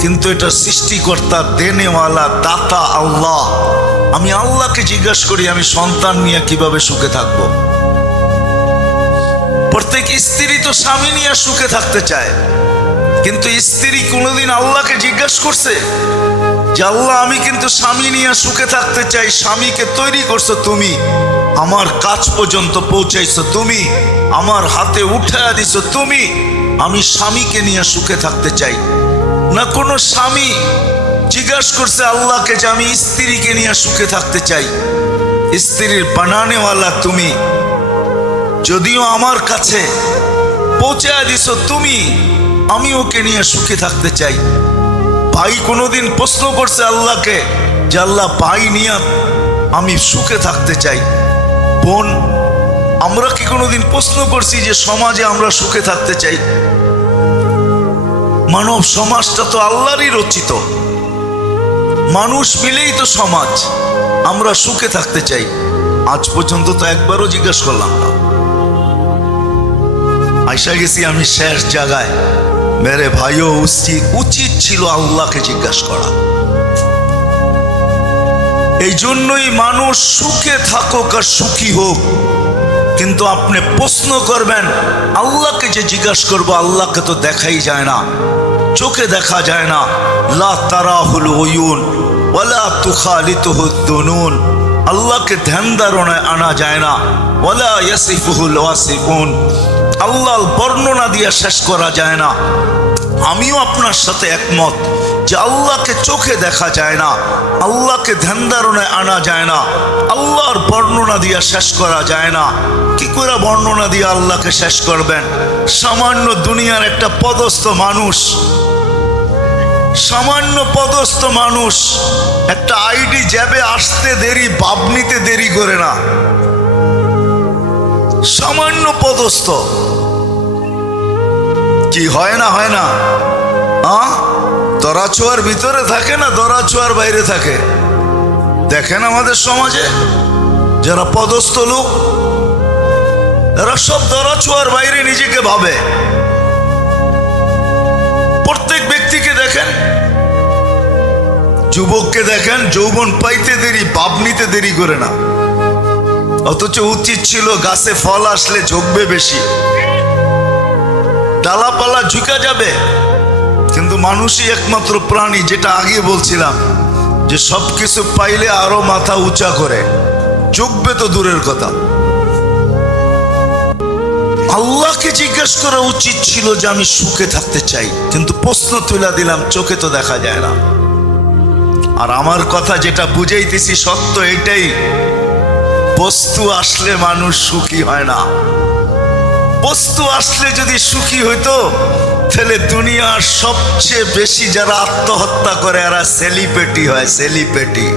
কিন্তু এটা সৃষ্টিকর্তা, দেনেওয়ালা, দাতা আল্লাহ। আমি আল্লাহকে জিজ্ঞাসা করি আমি সন্তান নিয়ে কিভাবে সুখে থাকব। প্রত্যেক স্ত্রী তো স্বামী নিয়ে সুখে থাকতে চায়, কিন্তু স্ত্রী কোনোদিন আল্লাহকে জিজ্ঞাসা করছে যে আল্লাহ আমি কিন্তু স্বামী নিয়ে সুখে থাকতে চাই, স্বামীকে তৈরি করছো তুমি, আমার কাজ পর্যন্ত পৌঁছাইছো তুমি, আমার হাতে উঠায়া দিছো তুমি, আমি স্বামীকে নিয়ে সুখে থাকতে চাই। না কোনো স্বামী জিজ্ঞাসা করছে আল্লাহকে যে আমি স্ত্রীকে নিয়ে সুখে থাকতে চাই, স্ত্রীর বানানেওয়ালা তুমি, যদিও আমার কাছে পৌঁছায়া দিছো তুমি, আমি ওকে নিয়ে সুখে থাকতে চাই। ভাই কোনোদিন প্রশ্ন করছে আল্লাহকে যে আল্লাহ ভাই নিয়ে আমি সুখে থাকতে চাই? বোন, আমরা কি কোনোদিন প্রশ্ন করছি যে সমাজে আমরা সুখে থাকতে চাই? মানব সমাজটা তো আল্লাহরই রচিত, মানুষ মিলেই তো সমাজ। আমরা সুখে থাকতে চাই, আজ পর্যন্ত তো একবারও জিজ্ঞাসা করলাম না। আইসা গেছি আমি শেষ জায়গায়। মেরে ভাইও উচিত ছিল আল্লাহকে জিজ্ঞাসা করা। এই জন্যই মানুষ সুখে থাকুক আর সুখী হোক, কিন্তু আপনি প্রশ্ন করবেন আল্লাহকে যে জিজ্ঞাসা করবো, আল্লাহকে তো দেখাই যায় না, চোখে দেখা যায় না। লা তারাহুল উয়ুন ওয়ালা তুখালিতুহুদ দুনুন, আল্লাহকে ধ্যান ধারণায় আনা যায় না। ওয়ালা ইয়াসিফুহুল ওয়াসিফুন, আল্লাহর বর্ণনা দিয়ে শেষ করা যায় না। আমিও আপনার সাথে একমত যে আল্লাহকে চোখে দেখা যায় না, আল্লাহকে ধ্যান ধারণায় আনা যায় না, আল্লাহর বর্ণনা দিয়ে শেষ করা যায় না। কি করে বর্ণনা দিয়ে আল্লাহকে শেষ করবেন? সামান্য দুনিয়ার একটা পদস্থ মানুষ, সামান্য পদস্থ মানুষ একটা আইডি জ্যাবে আসতে দেরি, ভাব নিতে দেরি করে না। সামান্য পদস্থ কি হয় না? হয় না? দরাছোয়ার ভিতরে থাকে না দরাছোয়ার বাইরে থাকে? দেখেন আমাদের সমাজে যারা পদস্থ লোক, এরা সব দরাছোয়ার বাইরে নিজেকে ভাবে। প্রত্যেক ব্যক্তিকে দেখেন, যুবককে দেখেন, যৌবন পাইতে দেরি, ভাব নিতে দেরি করে না। অথচ উচিত ছিল গাছে ফল আসলে ঝুঁকবে বেশি, ডালাপালা ঝুঁকা যাবে। কিন্তু মানুষই একমাত্র প্রাণী, যেটা আগে বলছিলাম, যে সবকিছু পাইলে আরো মাথা উঁচা করে, ঝুঁকবে তো দূরের কথা। আল্লাহকে জিজ্ঞেস করা উচিত ছিল যে আমি সুখে থাকতে চাই, কিন্তু প্রশ্ন তুলে দিলাম, চোখে তো দেখা যায় না। আর আমার কথা যেটা বুঝাইতেছি সত্য এটাই, বস্তু আসলে মানুষ সুখী হয় না। বস্তু আসলে যদি সুখী হইতো, তাহলে দুনিয়ার সবচেয়ে বেশি যারা আত্মহত্যা করে এরা সেলিব্রিটি হয়, সেলিব্রিটি।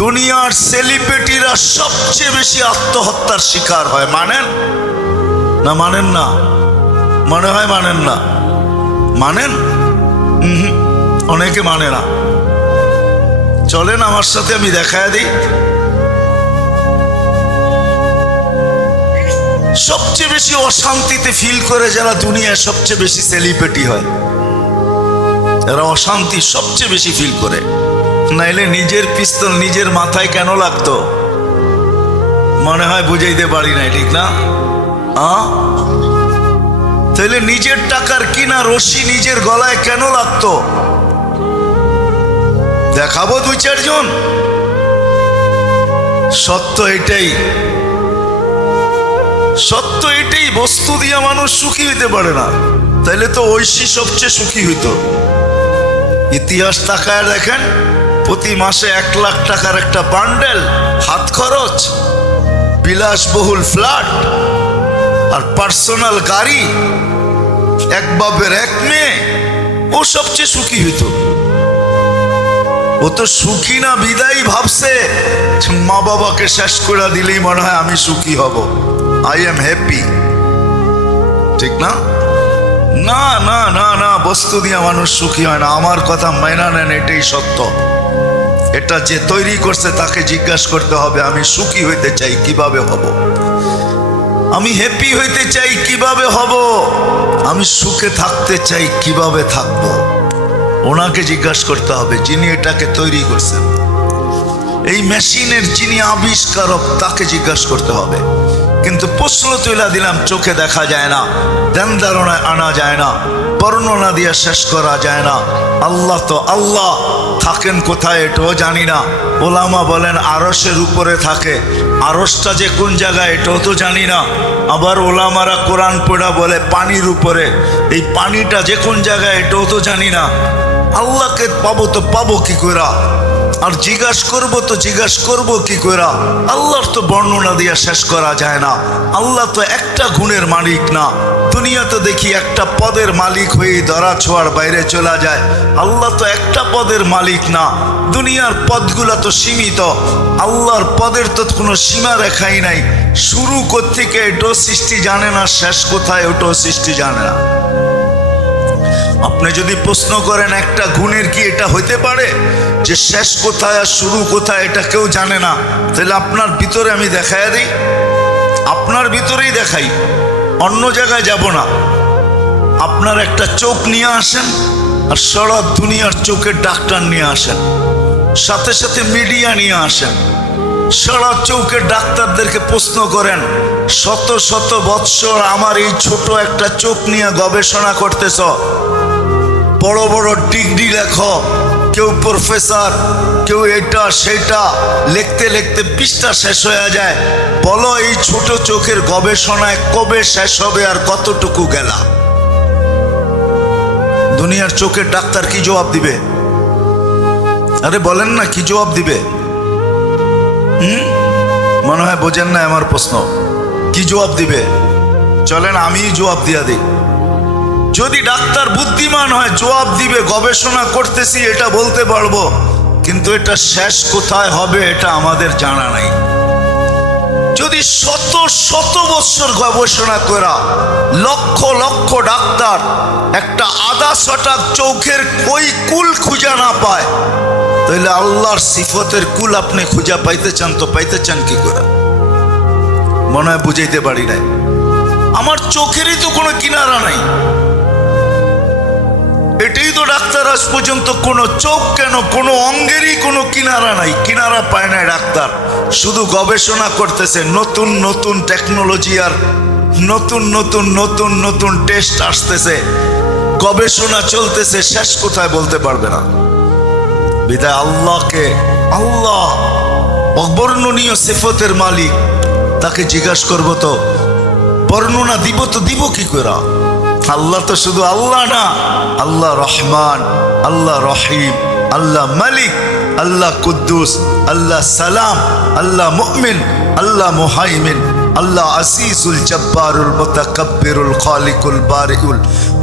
দুনিয়ার সেলিব্রিটিরা সবচেয়ে বেশি আত্মহত্যার শিকার হয়। মানেন না? মানেন না? মনে হয় মানেন না। মানেন? অনেকে মানে না। চলেন আমার সাথে, আমি দেখায় দিই। সবচেয়ে বেশি অশান্তিতে ফিল করে যারা দুনিয়ায় সবচেয়ে বেশি সেলিব্রিটি হয়, এরা অশান্তি সবচেয়ে বেশি ফিল করে। নাইলে নিজের পিস্তল নিজের মাথায় কেন লাগতো? মনে হয় বুঝাইতে পারি নাই, ঠিক না? তাহলে নিজের টাকার কিনা রশি নিজের গলায় কেন লাগতো? দেখাবো দুই চারজন। সত্য এটাই, সত্য এটাই। বস্তু দিয়া মানুষ সুখী হইতে পারে না, তাইলে তো ঐশী সবচেয়ে সুখী হইতো। ইতিহাস তাকায় দেখেন, প্রতি মাসে 1 লাখ টাকার একটা বান্ডেল, হাত খরচ, বিলাসবহুল ফ্ল্যাট আর পার্সোনাল গাড়ি, এক বাপের এক মেয়ে, ও সবচেয়ে সুখী হইতো। ও তো সুখী না বিদায় ভাবছে মা বাবাকে শেষ করে দিলেই মনে হয় আমি সুখী হব, আই এম হ্যাপি। ঠিক না? না না না না, বস্তু দিয়ে মানুষ সুখী হয় না। আমার কথা মাইনা নেন, এটাই সত্য। এটা যে তৈরি করছে তাকে জিজ্ঞাসা করতে হবে, আমি সুখী হইতে চাই, কিভাবে হব? আমি হ্যাপি হইতে চাই, কিভাবে হব? আমি সুখে থাকতে চাই, কিভাবে থাকবো? ওনাকে জিজ্ঞাসা করতে হবে, যিনি এটাকে তৈরি করছেন। এই মেশিনের যিনি আবিষ্কারক, তাকে জিজ্ঞাসা করতে হবে। কিন্তু প্রশ্ন তুলে দিলাম, চোখে দেখা যায় না, ধ্যান ধারণায় আনা যায় না, বর্ণনা দিয়ে শেষ করা যায় না। আল্লাহ তো আল্লাহ, থাকেন কোথায় এটাও জানি না। ওলামা বলেন আরশের উপরে থাকে, আরশটা যে কোন জায়গায় এটাও তো জানি না। আবার ওলামারা কোরআন পড়া বলে পানির উপরে, এই পানিটা যে কোন জায়গায় এটাও তো জানি না। আল্লাহকে পাবো তো পাবো কি করে? আর জিজ্ঞাসা করবো তো জিজ্ঞাসা করবো কি করে? আল্লাহর তো বর্ণনা দিয়ে শেষ করা যায় না। আল্লাহ তো একটা গুণের মালিক না। দুনিয়াতে দেখি একটা পদের মালিক হয়ে ধরা ছোঁয়ার বাইরে চলে যায়। আল্লাহ তো একটা পদের মালিক না, দুনিয়ার পদগুলো তো সীমিত। আল্লাহর পদের তো কোনো সীমা রেখাই নাই। শুরু কোত্থেকে এটাও সৃষ্টি জানে না, শেষ কোথায় ওটাও সৃষ্টি জানে না। আপনি যদি প্রশ্ন করেন একটা গুণের কি এটা হইতে পারে যে শেষ কোথায় আর শুরু কোথায় এটা কেউ জানে না, তাহলে আপনার ভিতরে আমি দেখাই দিই, আপনার ভিতরেই দেখাই, অন্য জায়গায় যাব না। আপনার একটা চোখ নিয়ে আসেন আর সারা দুনিয়ার চোখের ডাক্তার নিয়ে আসেন, সাথে সাথে মিডিয়া নিয়ে আসেন। সারা চোখের ডাক্তারদেরকে প্রশ্ন করেন, শত শত বৎসর আমার এই ছোট একটা চোখ নিয়ে গবেষণা করতেছ, বড় বড় ডিগ্রি লেখো, কেউ প্রফেসর, কেউ এটা সেটা, লিখতে লিখতে পৃষ্ঠা শেষ হয়ে যায়। বলো এই ছোট চোখের গবেষণায় কবে শেষ হবে আর কতটুকু গেলা? দুনিয়ার চোখের ডাক্তার কি জবাব দিবে? আরে বলেন না, কি জবাব দিবে? মনে হয় বোঝেন না আমার প্রশ্ন। কি জবাব দিবে? চলেন আমি জবাব দিয়া দিই। যদি ডাক্তার বুদ্ধিমান হয় জবাব দিবে, গবেষণা করতেছি এটা বলতে পারবো, কিন্তু এটা শেষ কোথায় হবে এটা আমাদের জানা নাই। যদি শত শত বছর গবেষণা করা লক্ষ লক্ষ ডাক্তার একটা আধা ছটাক চোখের ওই কুল খুঁজা না পায়, তাহলে আল্লাহর সিফতের কুল আপনি খুঁজা পাইতে চান তো পাইতে চান কি করে? মনে হয় বুঝাইতে পারি নাই। আমার চোখেরই তো কোনো কিনারা নাই। এটাই তো ডাক্তার আজ পর্যন্ত কোনো চোখ কেন কোনো অঙ্গেরই কোনো কিনারা নাই, কিনারা পায় না ডাক্তার। শুধু গবেষণা করতেছে, নতুন নতুন টেকনোলজি আর নতুন নতুন নতুন নতুন টেস্ট আসতেছে, গবেষণা চলতেছে, শেষ কোথায় বলতে পারবে না। বিদায় আল্লাহকে, আল্লাহ অবর্ণনীয় সিফতের মালিক, তাকে জিজ্ঞাসা করবো তো বর্ণনা দিব তো দিব কি করে? আল্লাহ তো শুধু আল্লাহ না, আল্লাহ রহমান, আল্লাহ রহিম, আল্লাহ মালিক, আল্লাহ কুদ্দুস, আল্লাহ সালাম, আল্লাহ মুমিন, আল্লাহ মুহাইমিন, আল্লাহ আসিজুল জব্বারুল মুতাকাব্বিরুল খালিকুল বারিউল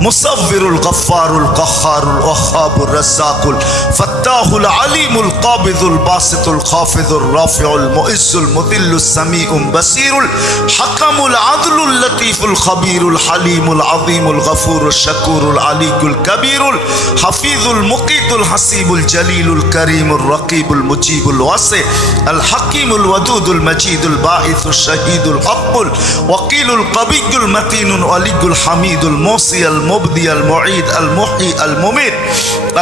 মুসাব্বিরুল গফফারুল কাহ্হারুল ওয়াহ্হাবুর রাজ্জাকুল ফাত্তাহুল আলিমুল কাবিদুল বাসিতুল খাফিদুর রাফিউল মুইজ্জুল মুদিল্লুস সামিউম বাসিরুল হাকামুল আদলুল লতীফুল খাবীরুল হালিমুল আযীমুল গফুরুশ শাকুরুল আলিকুল কবীরুল হাফিজুল মুকিতুল হাসিবুল জলিলুল করিমুর রকিবুল মুজিবুল ওয়াসি আল হাকিমুল ওয়াদুদুল মজিদুল বাঈসুশ শাহীদুল হকুল ওয়াকিলুল কবিয়ুল মতিনুল ওয়ালিয়ুল হামিদুল মুসি আল মুবদি আল মুঈদ আল মুহয়ি আল মুমীত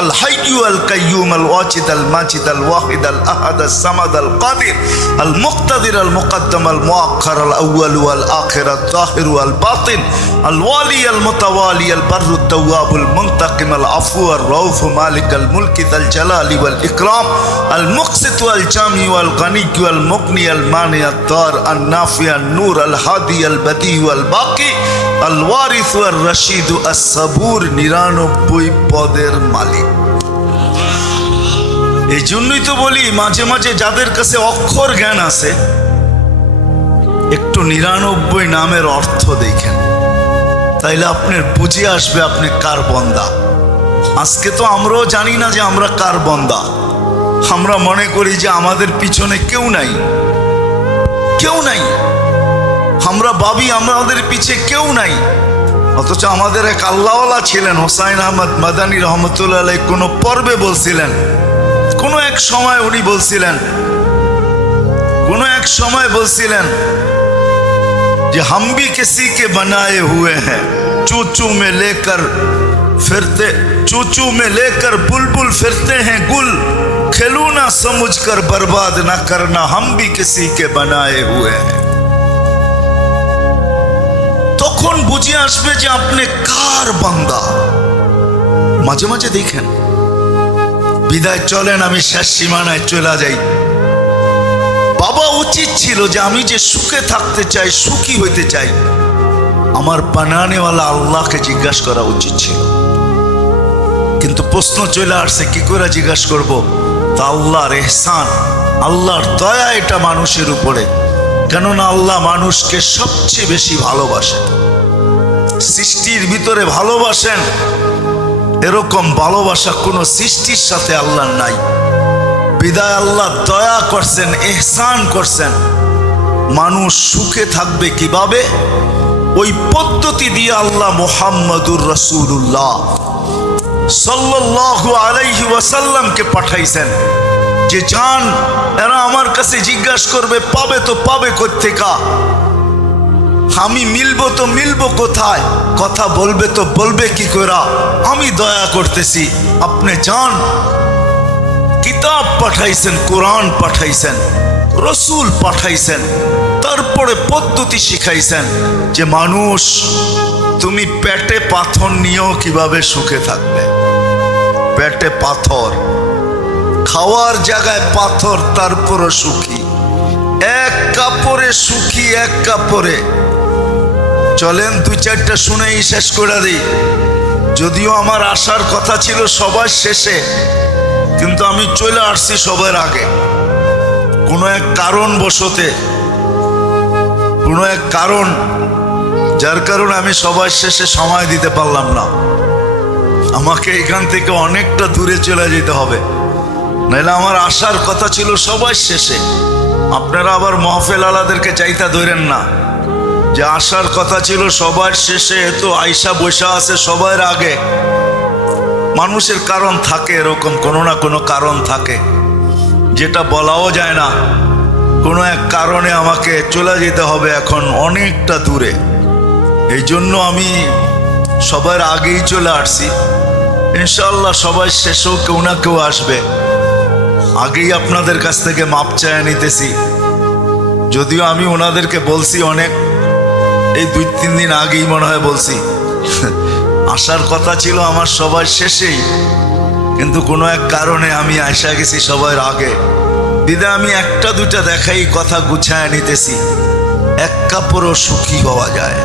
আল হাইয়্যু আল কাইয়্যুম আল ওয়াজিদ আল মাজিদ আল ওয়াহিদ আল আহাদ আল সামাদ আল কাদির আল মুক্তাদির আল মুকদ্দম আল মুআক্খার আল আউয়াল ওয়াল আখির আল যাহির ওয়াল বাতিন আল ওয়ালি আল মুতাওয়ালি আল বাররু আত তাওয়াবুল মুনতাকিম আল আফু আর রাউফ মালিক আল মুলকি যাল জালালি ওয়াল ইকরাম আল মুকসিত ওয়াল জামি ওয়াল গনি ওয়াল মুগনি আল মানি আত দার আন নাফি আন নূর আল হাদি আল বদি ওয়াল বাকি আল ওয়ারিস ওয়ার রশিদ আস সাবুর 99 পদের মালিক। এই জন্যই তো বলি মাঝে মাঝে যাদের কাছে অক্ষর জ্ঞান আছে একটু 99 নামের অর্থ দেখেন, তাইলে আপনার বুঝে আসবে আপনি কার বান্দা। আজকে তো আমরাও জানি না যে আমরা কার বান্দা। আমরা মনে করি যে আমাদের পিছনে কেউ নাই, কেউ নাই। আমরা ভাবি আমাদের পিছে কেউ নাই, অথচ আমাদের এক আল্লাহওয়ালা ছিলেন হোসাইন আহমদ মাদানী রহমতুল্লাহ আলাইহি কোনো পর্বে বলছিলেন, কোনো এক সময় উনি বলছিলেন, কোনো এক সময় বলছিলেন যে हम भी किसी के बनाए हुए हैं चूचू में लेकर फिरते, चूचू में लेकर बुलबुल फिरते हैं गुल, खेलू ना समझ कर बर्बाद ना करना हम भी किसी के बनाए हुए हैं। তখন বুঝে আসবে যে আপনি কার বান্দা। মাঝে মাঝে দেখেন বিদায় চলেন, আমি শেষ সীমানায় চলে যাই। বাবা উচিত ছিল যে আমি যে সুখে থাকতে চাই, সুখী হইতে চাই, আমার বানানেওয়ালা আল্লাহকে জিজ্ঞাসা করা উচিত ছিল। কিন্তু প্রশ্ন চলে আসছে কি করে জিজ্ঞাসা করব? তা আল্লাহর ইহসান, আল্লাহর দয়া এটা মানুষের উপরে। কেননা আল্লাহ মানুষকে সবচেয়ে বেশি ভালোবাসেন, সৃষ্টির ভিতরে ভালোবাসেন। এরকম ভালোবাসা কোনো সৃষ্টির সাথে আল্লাহ নাই। বিদায় আল্লাহ দয়া করছেন, ইহসান করছেন। মানুষ সুখে থাকবে কিভাবে? ওই পদ্ধতি দিয়ে আল্লাহ মুহাম্মাদুর রাসূলুল্লাহ সাল্লাল্লাহু আলাইহি ওয়াসাল্লামকে পাঠাইছেন যে জান এরা আমার কাছে জিজ্ঞাসা করবে পাবে তো পাবে কোত্থেকা, আমি মিলবো তো মিলবো কোথায়, কথা বলবে তো বলবে কি করে, আমি দয়া করতেছি আপনি যান। কিতাব পাঠাইছেন, কোরআন পাঠাইছেন, রসুল পাঠাইছেন, তারপরে পদ্ধতি শিখাইছেন যে মানুষ তুমি পেটে পাথর নিয়েও কিভাবে সুখে থাকবে। পেটে পাথর, খাওয়ার জায়গায় পাথর, তারপরও সুখী। এক কাপড়ে সুখী, এক কাপড়ে। চলেন দুই চারটা শুনেই শেষ করে দিই। যদিও আমার আসার কথা ছিল সবার শেষে, কিন্তু আমি চলে আসছি সবার আগে। কোনো এক কারণ বশতে, কোনো এক কারণ, যার কারণে আমি সবার শেষে সময় দিতে পারলাম না। আমাকে এখান থেকে অনেকটা দূরে চলে যেতে হবে, নাহলে আমার আসার কথা ছিল সবার শেষে। আপনারা আবার মাহফিল আলাদেরকে চাইতা ধরেন না যে আসার কথা ছিল সবার শেষে, তো আইসা বসা আছে সবার আগে। মানুষের কারণ থাকে, এরকম কোনো না কোনো কারণ থাকে যেটা বলাও যায় না। কোনো এক কারণে আমাকে চলে যেতে হবে এখন অনেকটা দূরে। এই জন্য আমি সবার আগেই চলে আসছি। ইনশাআল্লাহ সবাই শেষেও কেউ না কেউ আসবে। আগেই আপনাদের কাছ থেকে মাপ চায় নিতেছি। যদিও আমি ওনাদেরকে বলছি অনেক, এই 2-3 দিন আগেই মনে হয় বলছি আসার কথা ছিল আমার সবার শেষেই, কিন্তু কোনো এক কারণে আমি আইসা গেছি সবার আগে। দিদা আমি একটা দুটা দেখাই কথা গুছায় নিতেছি। এক কাপড়ও সুখী হওয়া যায়,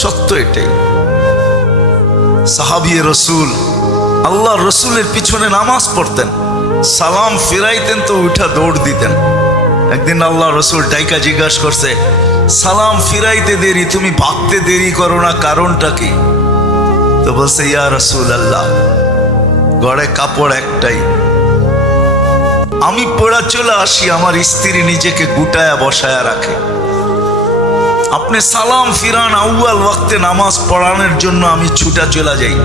সত্য এটাই। সাহাবী রসুল আল্লাহ রসুলের পিছনে নামাজ পড়তেন, সালাম ফিরাইতেন তো উঠা দৌড় দিতেন। একদিন আল্লাহ রসুল ডাইকা জিজ্ঞাসা করছে, সালাম ফিরাইতে দেরি, তুমি ভাগতে দেরি করো না, কারণটা কি? তো বলছে, ইয়া রসুল আল্লাহ, ঘরে কাপড় একটাই, আমি পড়া চলে আসি, আমার স্ত্রী নিজেকে গুটায়া বসায়া রাখে। আপনি সালাম ফিরান, আউয়াল ওয়াক্তে নামাজ পড়ানোর জন্য আমি ছুটা চলে যাই,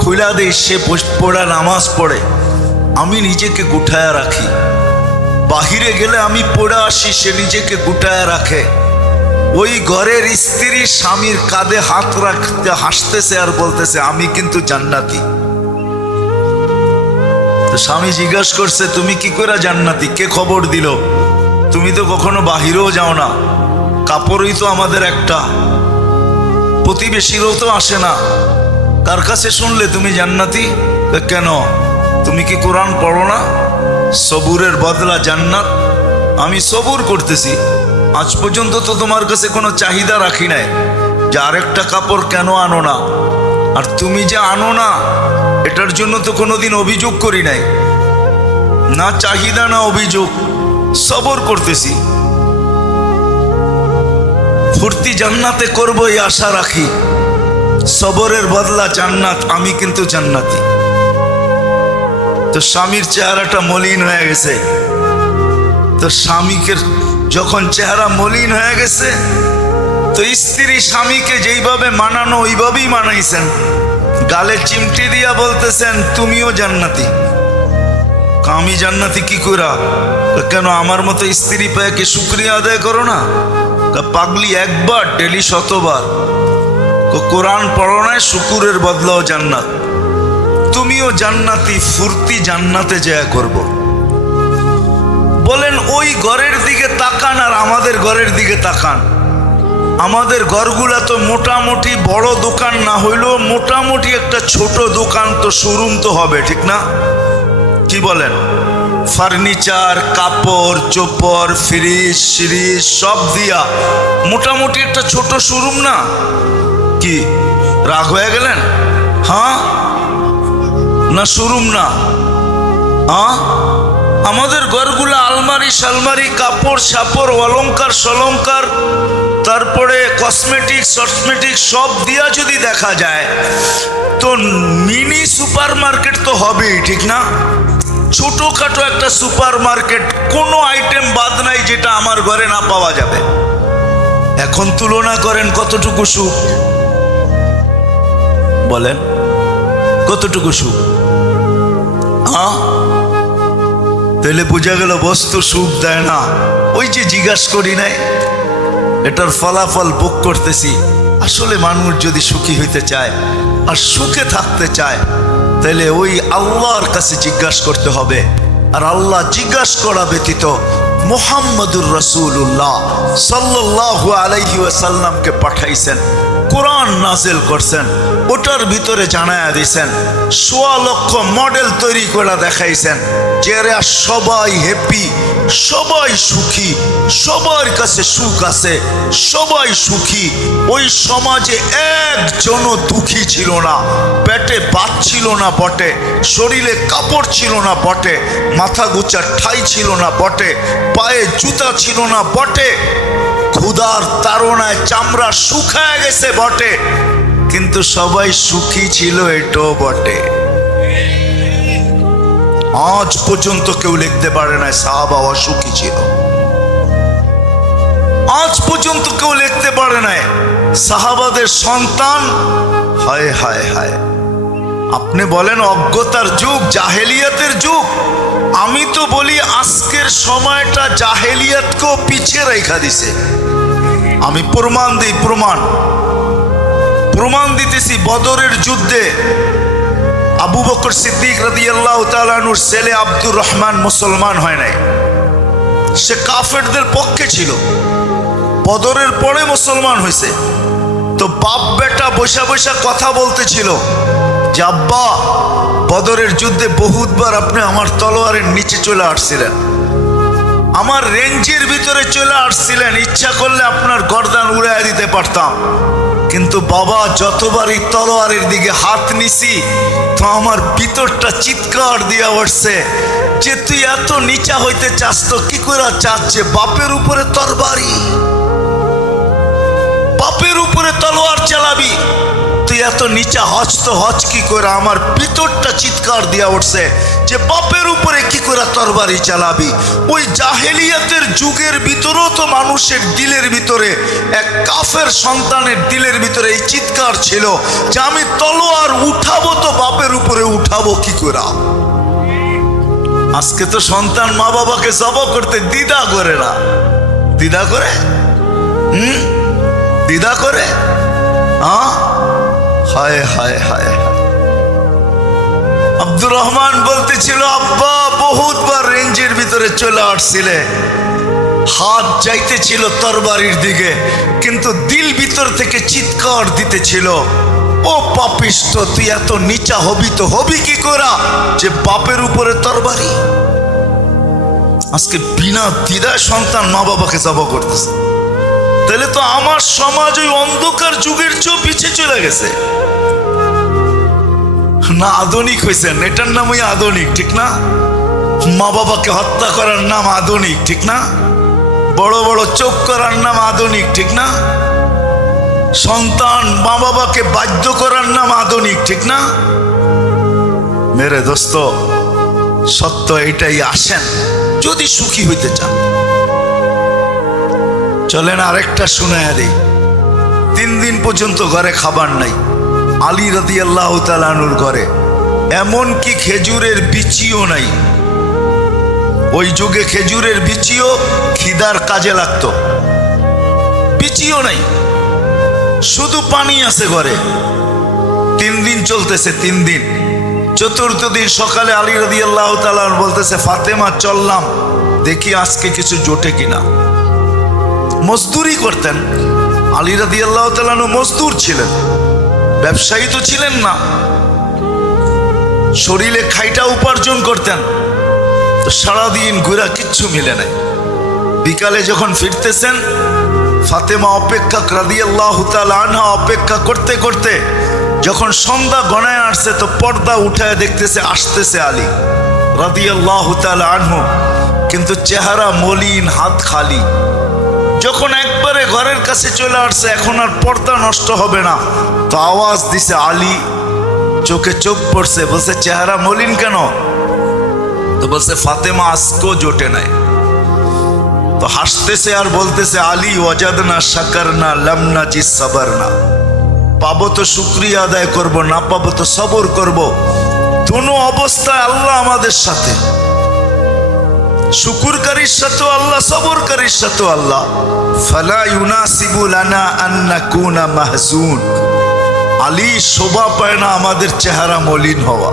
খুলা দেই, সে পড়া নামাজ পড়ে, আমি নিজেকে গুটায়া রাখি। বাহিরে গেলে আমি পড়ে আসি, সে নিজেকে গুটায়া রাখে। ওই ঘরের স্ত্রী স্বামীর কাঁধে হাত রাখতে হাসতেছে আর বলতেছে, আমি কিন্তু জান্নাতি। তো স্বামী জিজ্ঞাসা করছে, তুমি কি করে জান্নাতি? কে খবর দিল? তুমি তো কখনো বাহিরেও যাও না, কাপড়ই তো আমাদের একটা, প্রতিবেশীরও তো আসে না, কার কাছে শুনলে তুমি জান্নাতি? কেন, তুমি কি কোরআন পড়ো না? সবুরের বদলা জান্নাত। আমি সবুর করতেছি, আজ পর্যন্ত তো তোমার কাছে কোনো চাহিদা রাখি নাই যে আরেকটা কাপড় কেন আনো না, আর তুমি যে আনো না এটার জন্য তো কোনোদিন অভিযোগ করি নাই, না চাহিদা না অভিযোগ, সবর করতেছি। ফুর্তি জান্নাতে করবো এই আশা রাখি, সবরের বদলা জান্নাত, আমি কিন্তু জান্নাতি। তো স্বামীর চেহারাটা মলিন হয়ে গেছে। তো স্বামীকে যখন চেহারা মলিন হয়ে গেছে, তো স্ত্রী স্বামীকে যেইভাবে মানানো ওইভাবেই মানাইছেন, গালে চিমটি দিয়া বলতেছেন, তুমিও জান্নাতি। আমি জান্নাতি কি করা? কেন, আমার মতো স্ত্রী পেয়ে কি শুকরিয়া আদায় করো না? পাগলি, একবার ডেলি শতবার। কোরআন পড়ো না, শুকুরের বদলাও জান্নাত। তুমিও জান্নাতি, ফুর্তি জান্নাতে যায় করব। বলেন, ওই ঘরের দিকে তাকান আর আমাদের ঘরের দিকে তাকান। আমাদের ঘরগুলা তো মোটামুটি বড় দোকান না হইলেও মোটামুটি একটা ছোট দোকান তো, শোরুম তো হবে, ঠিক না? কি বলেন? ফার্নিচার, কাপড় চোপড়, ফ্রিজ সিরিজ সব দিয়া মোটামুটি একটা ছোট শোরুম না? কি রাগ হয়ে গেলেন? হ্যাঁ না, শোরুম না? হ্যাঁ, আমাদের ঘরগুলো আলমারি শালমারি, কাপড় সাপড়, অলংকার সলংকার, তারপরে কসমেটিক্স সসমেটিক্স সব দিয়া যদি দেখা যায় তো মিনি সুপার মার্কেট তো হবেই, ঠিক না? ছোটখাটো একটা সুপার মার্কেট, কোনো আইটেম বাদ নাই যেটা আমার ঘরে না পাওয়া যাবে। এখন তুলনা করেন কতটুকু সুখ, বলেন কতটুকু সুখ? হ্যাঁ, তাহলে বোঝা গেল বস্তু সুখ দেয় না। ওই যে জিজ্ঞাসা করি নাই, এটার ফলাফল ভোগ করতেছি। আসলে মানুষ যদি সুখী হইতে চায় আর সুখে থাকতে চায়, তাহলে ওই আল্লাহর কাছে জিজ্ঞাসা করতে হবে। আর আল্লাহ জিজ্ঞাসা করা ব্যতীত মুহাম্মদুর রাসূলুল্লাহ সাল্লাল্লাহু আলাইহি ওয়াসাল্লামকে পাঠাইছেন, কোরআন নাজিল করছেন, ওটার ভিতরে জানায়া দিয়েছেন, ১৬ লক্ষ মডেল তৈরি করে দেখাইছেন, যারা সবাই হ্যাপি, সবাই সুখী, সবার কাছে সুখ আছে, সবাই সুখী। ওই সমাজে একজনও দুঃখী ছিল না। পেটে ভাত ছিল না বটে, শরীরে কাপড় ছিল না বটে, মাথা গোছার ঠাঁই ছিল না বটে, পায়ে জুতা ছিল না বটে, ক্ষুধার তাড়নায় চামড়া শুকায় গেছে বটে, কিন্তু সবাই সুখী ছিল, এটাও বটে। আজ পর্যন্ত কেউ লিখতে পারে না সাহাবা অসুখী ছিল। আজ পর্যন্ত কেউ লিখতে পারে না সাহাবাদের সন্তান। হায় হায় হায়, আপনি বলেন অজ্ঞতার যুগ, জাহেলিয়াতের যুগ। আমি তো বলি আজকের সময়টা জাহেলিয়াতকেও পিছিয়ে রেখা দিছে। আমি প্রমাণ দিই, প্রমাণ দিতেছি। বদরের যুদ্ধে আবু বকর সিদ্দিক রাদিয়াল্লাহু তাআলা আনহুর ছেলে আব্দুর রহমান মুসলমান হয় নাই, সে কাফেরদের পক্ষে ছিল। বদরের পরে মুসলমান হয়েছে। তো বাপ বেটা বসা বসা কথা বলতেছিল যে আব্বা, বদরের যুদ্ধে বহুতবার আপনি আমার তলোয়ারের নিচে চলে আসছিলেন, আমার রেঞ্জের ভিতরে চলে আসছিলেন, ইচ্ছা করলে আপনার গর্দান উড়াইয়া দিতে পারতাম, কিন্তু বাবা, যতবারই তলোয়ারের দিকে হাত নিছি তো আমার ভিতরটা চিৎকার দিয়া উঠছে যে তুই এত নিচা হইতে চাস তো কি করে চাচ্ছে? বাপের উপরে তরবারি, বাপের উপরে তলোয়ার চালাবি, তুই এত নিচা হজ তো হজ কি করে? আমার ভিতরটা চিৎকার দিয়া উঠছে যে বাপের উপরে কি করে তরবারি চালাবি? ওই জাহেলিয়াতের যুগের ভিতরেও তো মানুষের দিলের ভিতরে, এক কাফের সন্তানের দিলের ভিতরে এই চিৎকার ছিল যে আমি তলোয়ার উঠাবো তো বাপের উপরে উঠাবো কি করে? আজকে তো সন্তান মা বাবাকে জবা করতে দ্বিধা করে না। দ্বিধা করে? দ্বিধা করে? হায় হায় হায়। আব্দুর রহমান বলতেছিল, আব্বা বহুতবার রেঞ্জের ভিতরে চলে আসছিলে, হাত যাইতেছিল তরবারির দিকে, কিন্তু দিল ভিতর থেকে চিৎকার দিতেছিল, ও পাপিষ্ঠ, তুই এত নিচা হবি তো হবি কি করা যে বাপের উপরে তরবারি? আজকে বিনা দ্বিধায় সন্তান মা বাবাকে জবা করতেছে। তাহলে তো আমার সমাজ ওই অন্ধকার যুগের চেয়েও পিছিয়ে চলে গেছে না? আধুনিক হয়েছেন, এটার নামই আধুনিক, ঠিক না? মা বাবাকে হত্যা করার নাম আধুনিক, ঠিক না? বড় বড় চোখ করার নাম আধুনিক, ঠিক না? সন্তান মা বাবাকে বাধ্য করার নাম আধুনিক, ঠিক না? মেরে দোস্ত, সত্য এটাই, আসেন যদি সুখী হইতে চান। চলেন আরেকটা শুনাইয়া দেই। 3 দিন পর্যন্ত ঘরে খাবার নাই আলী রাদিয়াল্লাহু তাআলা আনহুর ঘরে, এমনকি খেজুরের বিচিও নাই। ওই যুগে খেজুরের বিচিও খিদার কাজে লাগতো, বিচিও নাই, শুধু পানি আছে ঘরে। 3 দিন চলতেছে, 3 দিন। 4th দিন সকালে আলী রাদিয়াল্লাহু তাআলা বলতেছে, ফাতেমা চললাম দেখি আজকে কিছু জোটে কিনা। মজদুরি করতেন আলী রাদিয়াল্লাহু তাআলা, মজদুর ছিলেন, ব্যবসায়ী তো ছিলেন না। শরীরে খাইটা উপার্জন করতেন, তো সারাদিন ঘুরা কিচ্ছু মিলে নাই। বিকালে যখন ফিরতেছেন, ফাতেমা অপেক্ষা রাদিয়াল্লাহু তাআলা আনহা অপেক্ষা করতে করতে যখন সন্ধ্যা গণায় আসছে, তো পর্দা উঠায় দেখতেছে আসতেছে আলী রাদিয়াল্লাহু তাআলা আনহু, কিন্তু চেহারা মলিন, হাত খালি। যখন একবারে ঘরের কাছে চলে আসছে, এখন আর পর্দা নষ্ট হবে না, তো আওয়াজ দিছে আলী। চোখে চোখ পড়ছে, বলছে চেহারা মলিন কেন? তো বলছে ফাতেমা আজকেও জোটে নাই। তো হাসতেছে আর বলতেছে, আলী ওয়াজাদনা শাকারনা লাম নাজি সাবারনা, পাবো তো শুকরিয়া আদায় করব, না পাবো তো সবর করব। দুনো অবস্থায় আল্লাহ আমাদের সাথে, শুকুরকারীর সাথেও আল্লাহ, সবরকারীর সাথেও আল্লাহ। ফালা ইউনাসিবু লানা আন নাকুনা মাহজুন, আলী শোভা পায় না আমাদের চেহারা মলিন হওয়া।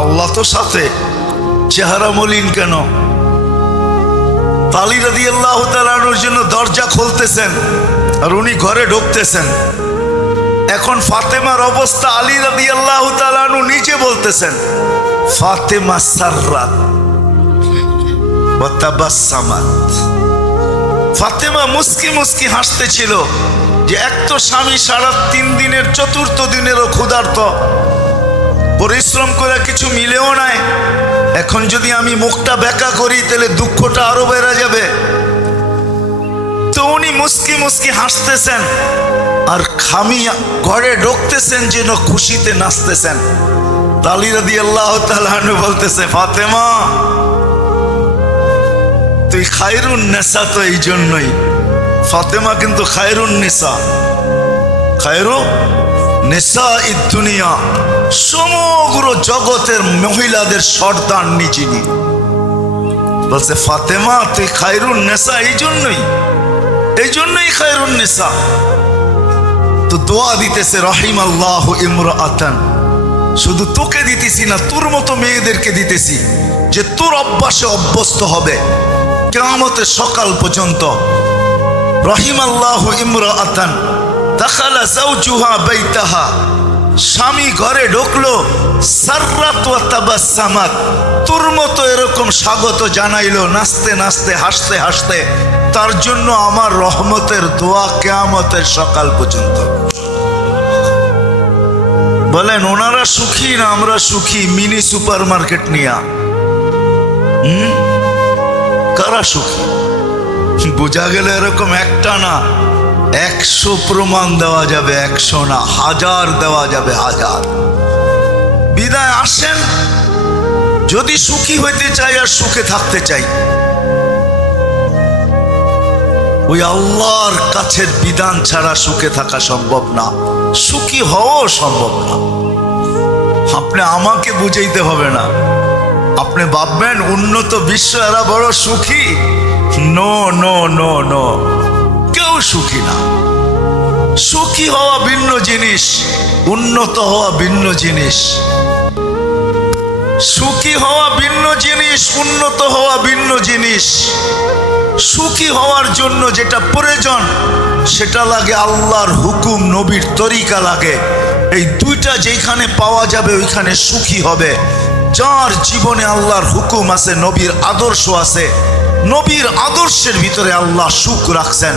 আল্লাহ তো সাথে, চেহারা মলিন কেন? আলী রাদিয়াল্লাহু তাআলা আনহুর জন্য দরজা খুলতেছেন আর উনি ঘরে ঢুকতেছেন। এখন ফাতেমার অবস্থা, আলী রাদিয়াল্লাহু তাআলা আনহু নিজে বলতেছেন, ফাতেমা সাররাত ওয়া তাবাসসামাত, ফাতেমা মুস্কি মুস্কি হাসতেছিল যে এক তো স্বামী সারা 3 দিনের 4th দিনেরও ক্ষুধার্ত, পরিশ্রম করে কিছু মিলেও নাই, এখন যদি আমি মুখটা বেঁকা করি তাহলে দুঃখটা আরো বেড়ে যাবে। তো উনি মুস্কি মুস্কি হাসতেছেন আর খামি ঘরে ঢুকতেছেন যেন খুশিতে নাচতেছেন। আলী রাদিয়াল্লাহু তাআলা আনহু বলতেছে, ফাতেমা তুই খায়রুন নেসা, তো এই জন্যই ফাতেমা কিন্তু খায়রুন নিসা, খায়রু নিসা ই দুনিয়া, সমগ্র জগতের মহিলাদের সর্দার যিনি। বলছে ফাতেমা তুই খায়রুন নেসা, এই জন্যই খায়রুন নিসা। তো দোয়া দিতেছে, রাহিমাল্লাহু ইমরাআতান, শুধু তোকে দিতেছি না, তোর মতো মেয়েদেরকে দিতেছি যে তোর অভ্যাসে অভ্যস্ত হবে কিয়ামতের সকাল পর্যন্ত। রাহিমাল্লাহু ইমরাআতান দাখালা যাওজুহা বাইতাহা, স্বামী ঘরে ঢুকলো, সাররাত ওয়া তাবাসসামাত, তোর মতো এরকম স্বাগত জানাইলো, নাচতে নাচতে হাসতে হাসতে। তার জন্য আমার রহমতের দোয়া কিয়ামতের সকাল পর্যন্ত। বলেন ওনারা সুখী না আমরা সুখী? মিনি সুপার মার্কেট নিয়া কারা সুখী? বোঝা গেল এরকম একটা না 100 প্রমাণ দেওয়া যাবে, 100 না 1000 দেওয়া যাবে, 1000। বিদায় আসেন, যদি সুখী হইতে চাই আর সুখে থাকতে চাই, ওই আল্লাহর কাছের বিধান ছাড়া সুখে থাকা সম্ভব না, সুখী হওয়াও সম্ভব না। আপনি আমাকে বুঝাইতে হবে না। আপনি ভাববেন উন্নত বিশ্ব এরা বড় সুখী, নো নো নো নো, কেউ সুখী না। সুখী হওয়া ভিন্ন জিনিস, উন্নত হওয়া ভিন্ন জিনিস। সুখী হওয়া ভিন্ন জিনিস, উন্নত হওয়া ভিন্ন জিনিস। সুখী হওয়ার জন্য যেটা প্রয়োজন সেটা লাগে আল্লাহর হুকুম, নবীর তরিকা লাগে। এই দুইটা যেখানে পাওয়া যাবে ওইখানে সুখী হবে। যার জীবনে আল্লাহর হুকুম আছে, নবীর আদর্শ আছে, নবীর আদর্শের ভিতরে আল্লাহ সুখ রাখছেন,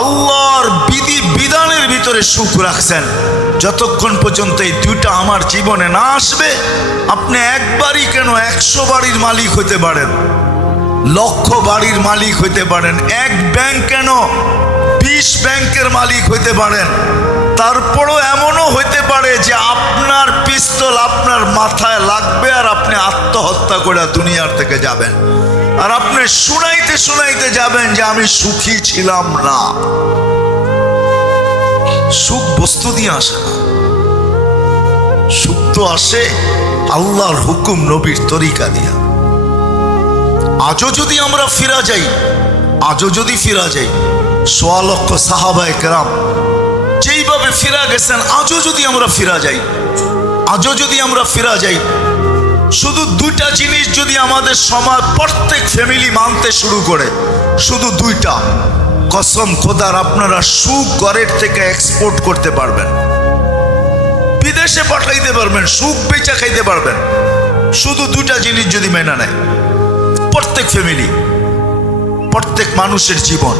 আল্লাহর বিধি বিধানের ভিতরে সুখ রাখছেন। যতক্ষণ পর্যন্ত এই দুইটা আমার জীবনে না আসবে, আপনি একবারই কেন 100 বাড়ির মালিক হইতে পারেন, লক্ষ বাড়ির মালিক হইতে পারেন, এক ব্যাংক কেন 20 ব্যাংকের মালিক হইতে পারেন। তারপরও এমনও হইতে পারে যে আপনার পিস্তল আপনার মাথায় লাগবে আর আপনি আত্মহত্যা করে দুনিয়ার থেকে যাবেন, আর আপনি শুনাইতে শুনাইতে যাবেন যে আমি সুখী ছিলাম না। সুখ বস্তু দিয়ে আসে না, সুখ তো আসে আল্লাহর হুকুম, নবীর তরিকা দিয়া। আজও যদি আমরা ফিরা যাই, আজও যদি ফিরা যাই, 1.25 লক্ষ সাহাবায়ে কেরাম যেইভাবে ফিরা গেছেন, আজও যদি আমরা ফিরা যাই, আজও যদি আমরা ফিরা যাই, শুধু দুইটা জিনিস যদি আমাদের সমাজ প্রত্যেক ফ্যামিলি মানতে শুরু করে, শুধু দুইটা, কসম খোদার আপনারা সুখ ঘরের থেকে এক্সপোর্ট করতে পারবেন, বিদেশে পাঠাইতে পারবেন, সুখ বেচা খাইতে পারবেন। শুধু দুইটা জিনিস যদি মেনে নেয় প্রত্যেক ফ্যামিলি, প্রত্যেক মানুষের জীবন,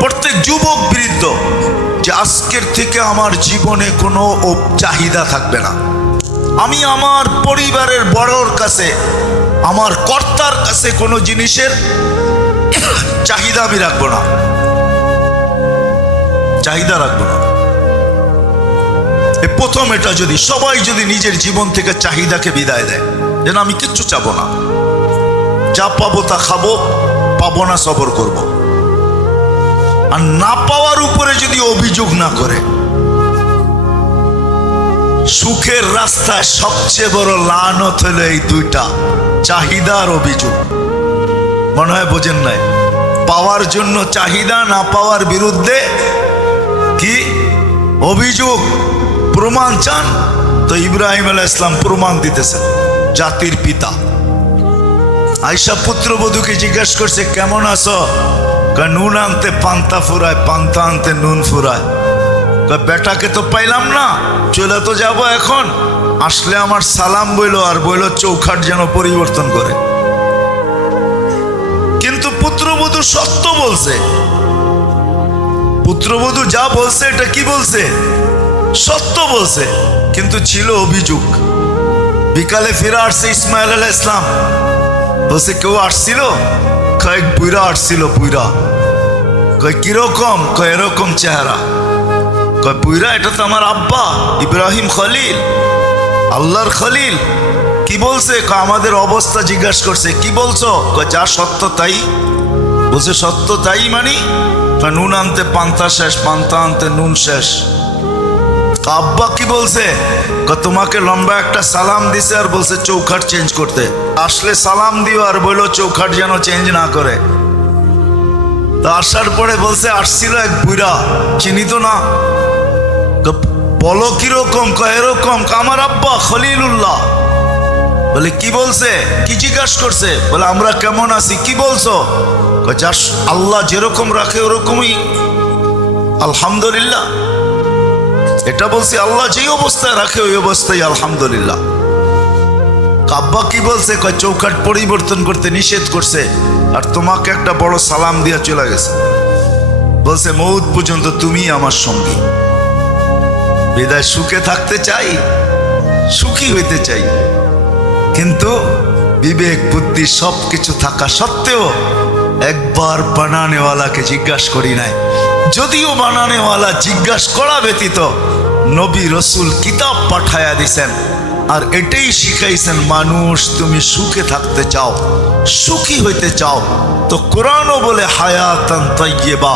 প্রত্যেক যুবক বৃদ্ধ, যে আজকের থেকে আমার জীবনে কোনো চাহিদা থাকবে না। আমি আমার পরিবারের বড়র কাছে, আমার কর্তার কাছে কোনো জিনিসের চাহিদা আমি রাখবো না, চাহিদা রাখবো না। প্রথম এটা যদি সবাই যদি নিজের জীবন থেকে চাহিদাকে বিদায় দেয়, যেন আমি কিচ্ছু চাবো না, যা পাবো তা খাবো, পাবো না সবর করব। আর না পাওয়ার উপরে যদি অভিযোগ না করে, সুখের রাস্তায় সবচেয়ে বড় লানত হলো এই দুইটা, চাহিদা আর অভিযোগ। মনে হয় বোঝেন নাই? পাওয়ার জন্য চাহিদা, না পাওয়ার বিরুদ্ধে কি অভিযোগ। প্রমাণ চান তো ইব্রাহিম আলাইহিস সালাম প্রমাণ দিতেছেন, জাতির পিতা। আয়েশা পুত্রবধূকে জিজ্ঞেস করছে কেমন আছো? নুন আনতে পান্তা ফুরায়, পান্তা আনতে নুন ফুরায়। বেটাকে তো পাইলাম না, চলে তো যাব এখন, আসলে আমার সালাম বইলো আর বইলো চৌখাট যেন পরিবর্তন করে। কিন্তু পুত্রবধূ সত্য বলছে, পুত্রবধূ যা বলছে এটা কি বলছে? সত্য বলছে, কিন্তু ছিল অভিযোগ। বিকালে ফিরে আসছে ইসমাইল আলাইহিস সালাম, বলছে কেউ আসছিল? কয়েক বুইরা আসছিল, বুইরা। কয় কিরকম? কয় এরকম চেহারা। কয় বুইরা? এটা তো আমার আব্বা ইব্রাহিম খলিল, আল্লাহর খলিল। কি বলছে? কয় আমাদের অবস্থা জিজ্ঞাসা করছে। কি বলছো? কয় যা সত্য তাই। বলছে সত্য তাই মানি? কয় নুন আনতে পান্তা শেষ, পান্তা আনতে নুন শেষ। আব্বা কি বলছে? তোমাকে লম্বা একটা সালাম দিছে আর বলছে চৌখাট চেঞ্জ করতে। আসলে সালাম দিও আর বললো চৌখাট যেন চেঞ্জ না করে। তো আসার পরে বলছে আসছিল এক বুইরা, চিনি তো না। বলো কিরকম? এরকম। আমার আব্বা খলিলুল্লাহ। বলে কি বলছে? কি জিজ্ঞাসা করছে? বলে আমরা কেমন আছি। কি বলছো? যা আল্লাহ যেরকম রাখে ওরকমই আলহামদুলিল্লাহ। এটা বলছি, আল্লাহ যেই অবস্থায় রাখে ওই অবস্থায় আলহামদুলিল্লাহ। আব্বা কি বলছে? কয় চৌকাট পরিবর্তন করতে নিষেধ করছে, আর তোমাকে একটা বড় সালাম দিয়া চলে গেছে। বলছে মৌত পর্যন্ত তুমি আমার সঙ্গী। বিদায় সুখে থাকতে চাই, সুখী হইতে চাই, কিন্তু বিবেক বুদ্ধি সব কিছু থাকা সত্ত্বেও একবার বানানেওয়ালাকে জিজ্ঞাসা করি নাই। যদিও বানানেওয়ালা জিজ্ঞাসা করা ব্যতীত নবী রসুল কিতাব পাঠায়া দিছেন, আর এটাই শিখাইছেন, মানুষ তুমি সুখে থাকতে চাও, সুখী হইতে চাও, তো কোরআনও বলে হায়াতান তাইয়্যিবা।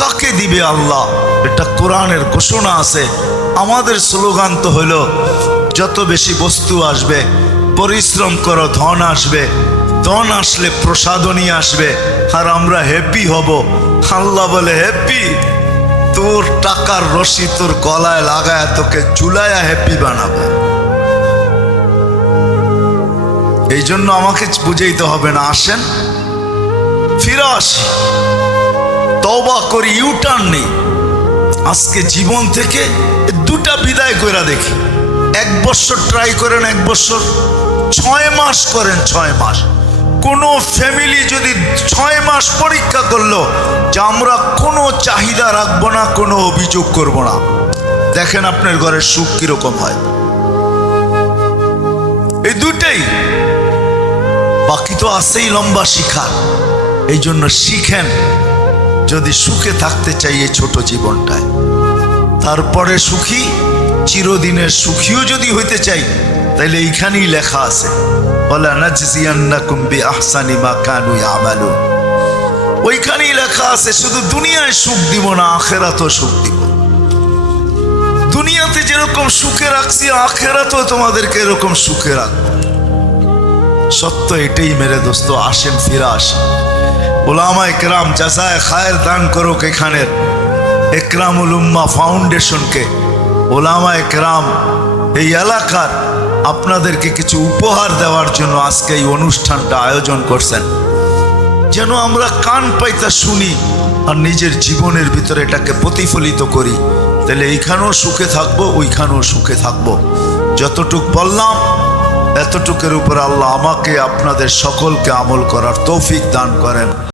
কাকে দিবে আল্লাহ? এটা কোরআনের ঘোষণা আছে। আমাদের স্লোগান তো হলো যত বেশি বস্তু আসবে, পরিশ্রম করো, ধন আসবে, ধন আসলে প্রসাদনী আসবে, আর আমরা হ্যাপি হব। আল্লাহ বলে হ্যাপি? তোর টাকার রশি তোর গলায় লাগায় তোকে ঝুলায়া হ্যাপি বানাবো। এই জন্য আমাকে বুঝাইতে হবে না, আসেন ফিরে আসি, তওবা করি, ইউটার্ন নেই। আজকে জীবন থেকে দুটা বিদায় কইরা দেখি। 1 বছর ট্রাই করেন, 1 বছর, 6 মাস করেন, 6 মাস। কোনো ফ্যামিলি যদি 6 মাস পরীক্ষা করলো যে আমরা কোনো চাহিদা রাখবো না, কোনো অভিযোগ করব না, দেখেন আপনার ঘরের সুখ কিরকম হয়। এই দুটাই, বাকি তো আছেই লম্বা শিখা। এই জন্য শিখেন, যদি সুখে থাকতে চাই এই ছোট জীবনটায়, তারপরে সুখী, চিরদিনের সুখীও যদি হইতে চাই, তাইলে এইখানেই লেখা আছে, ওয়ালা নাজজিয়ান্নাকুম বিআহসানি মা কানু ইয়ামালুন। ওইখানেই লেখা আছে, শুধু দুনিয়ায় সুখ দিব না, আখিরাতেও সুখ দিব। দুনিয়াতে যেরকম সুখে রাখছি, আখিরাতেও তোমাদেরকে এরকম সুখে রাখবো। সত্য এটাই মেরে দোস্ত। আসেন ফিরে আসেন। উলামায়ে কেরাম জাযায়ে খায়ের দান করুক এখানের ইকরামুল উম্মাহ ফাউন্ডেশনকে। উলামায়ে কেরাম এই এলাকার আপনাদেরকে কিছু উপহার দেওয়ার জন্য আজকে এই অনুষ্ঠানটা আয়োজন করছেন, যেন আমরা কান পাইতা শুনি আর নিজের জীবনের ভিতরে এটাকে প্রতিফলিত করি। তাহলে এইখানেও সুখে থাকবো, ওইখানেও সুখে থাকবো। যতটুক বললাম এতটুকের উপর আল্লাহ আমাকে আপনাদের সকলকে আমল করার তৌফিক দান করেন।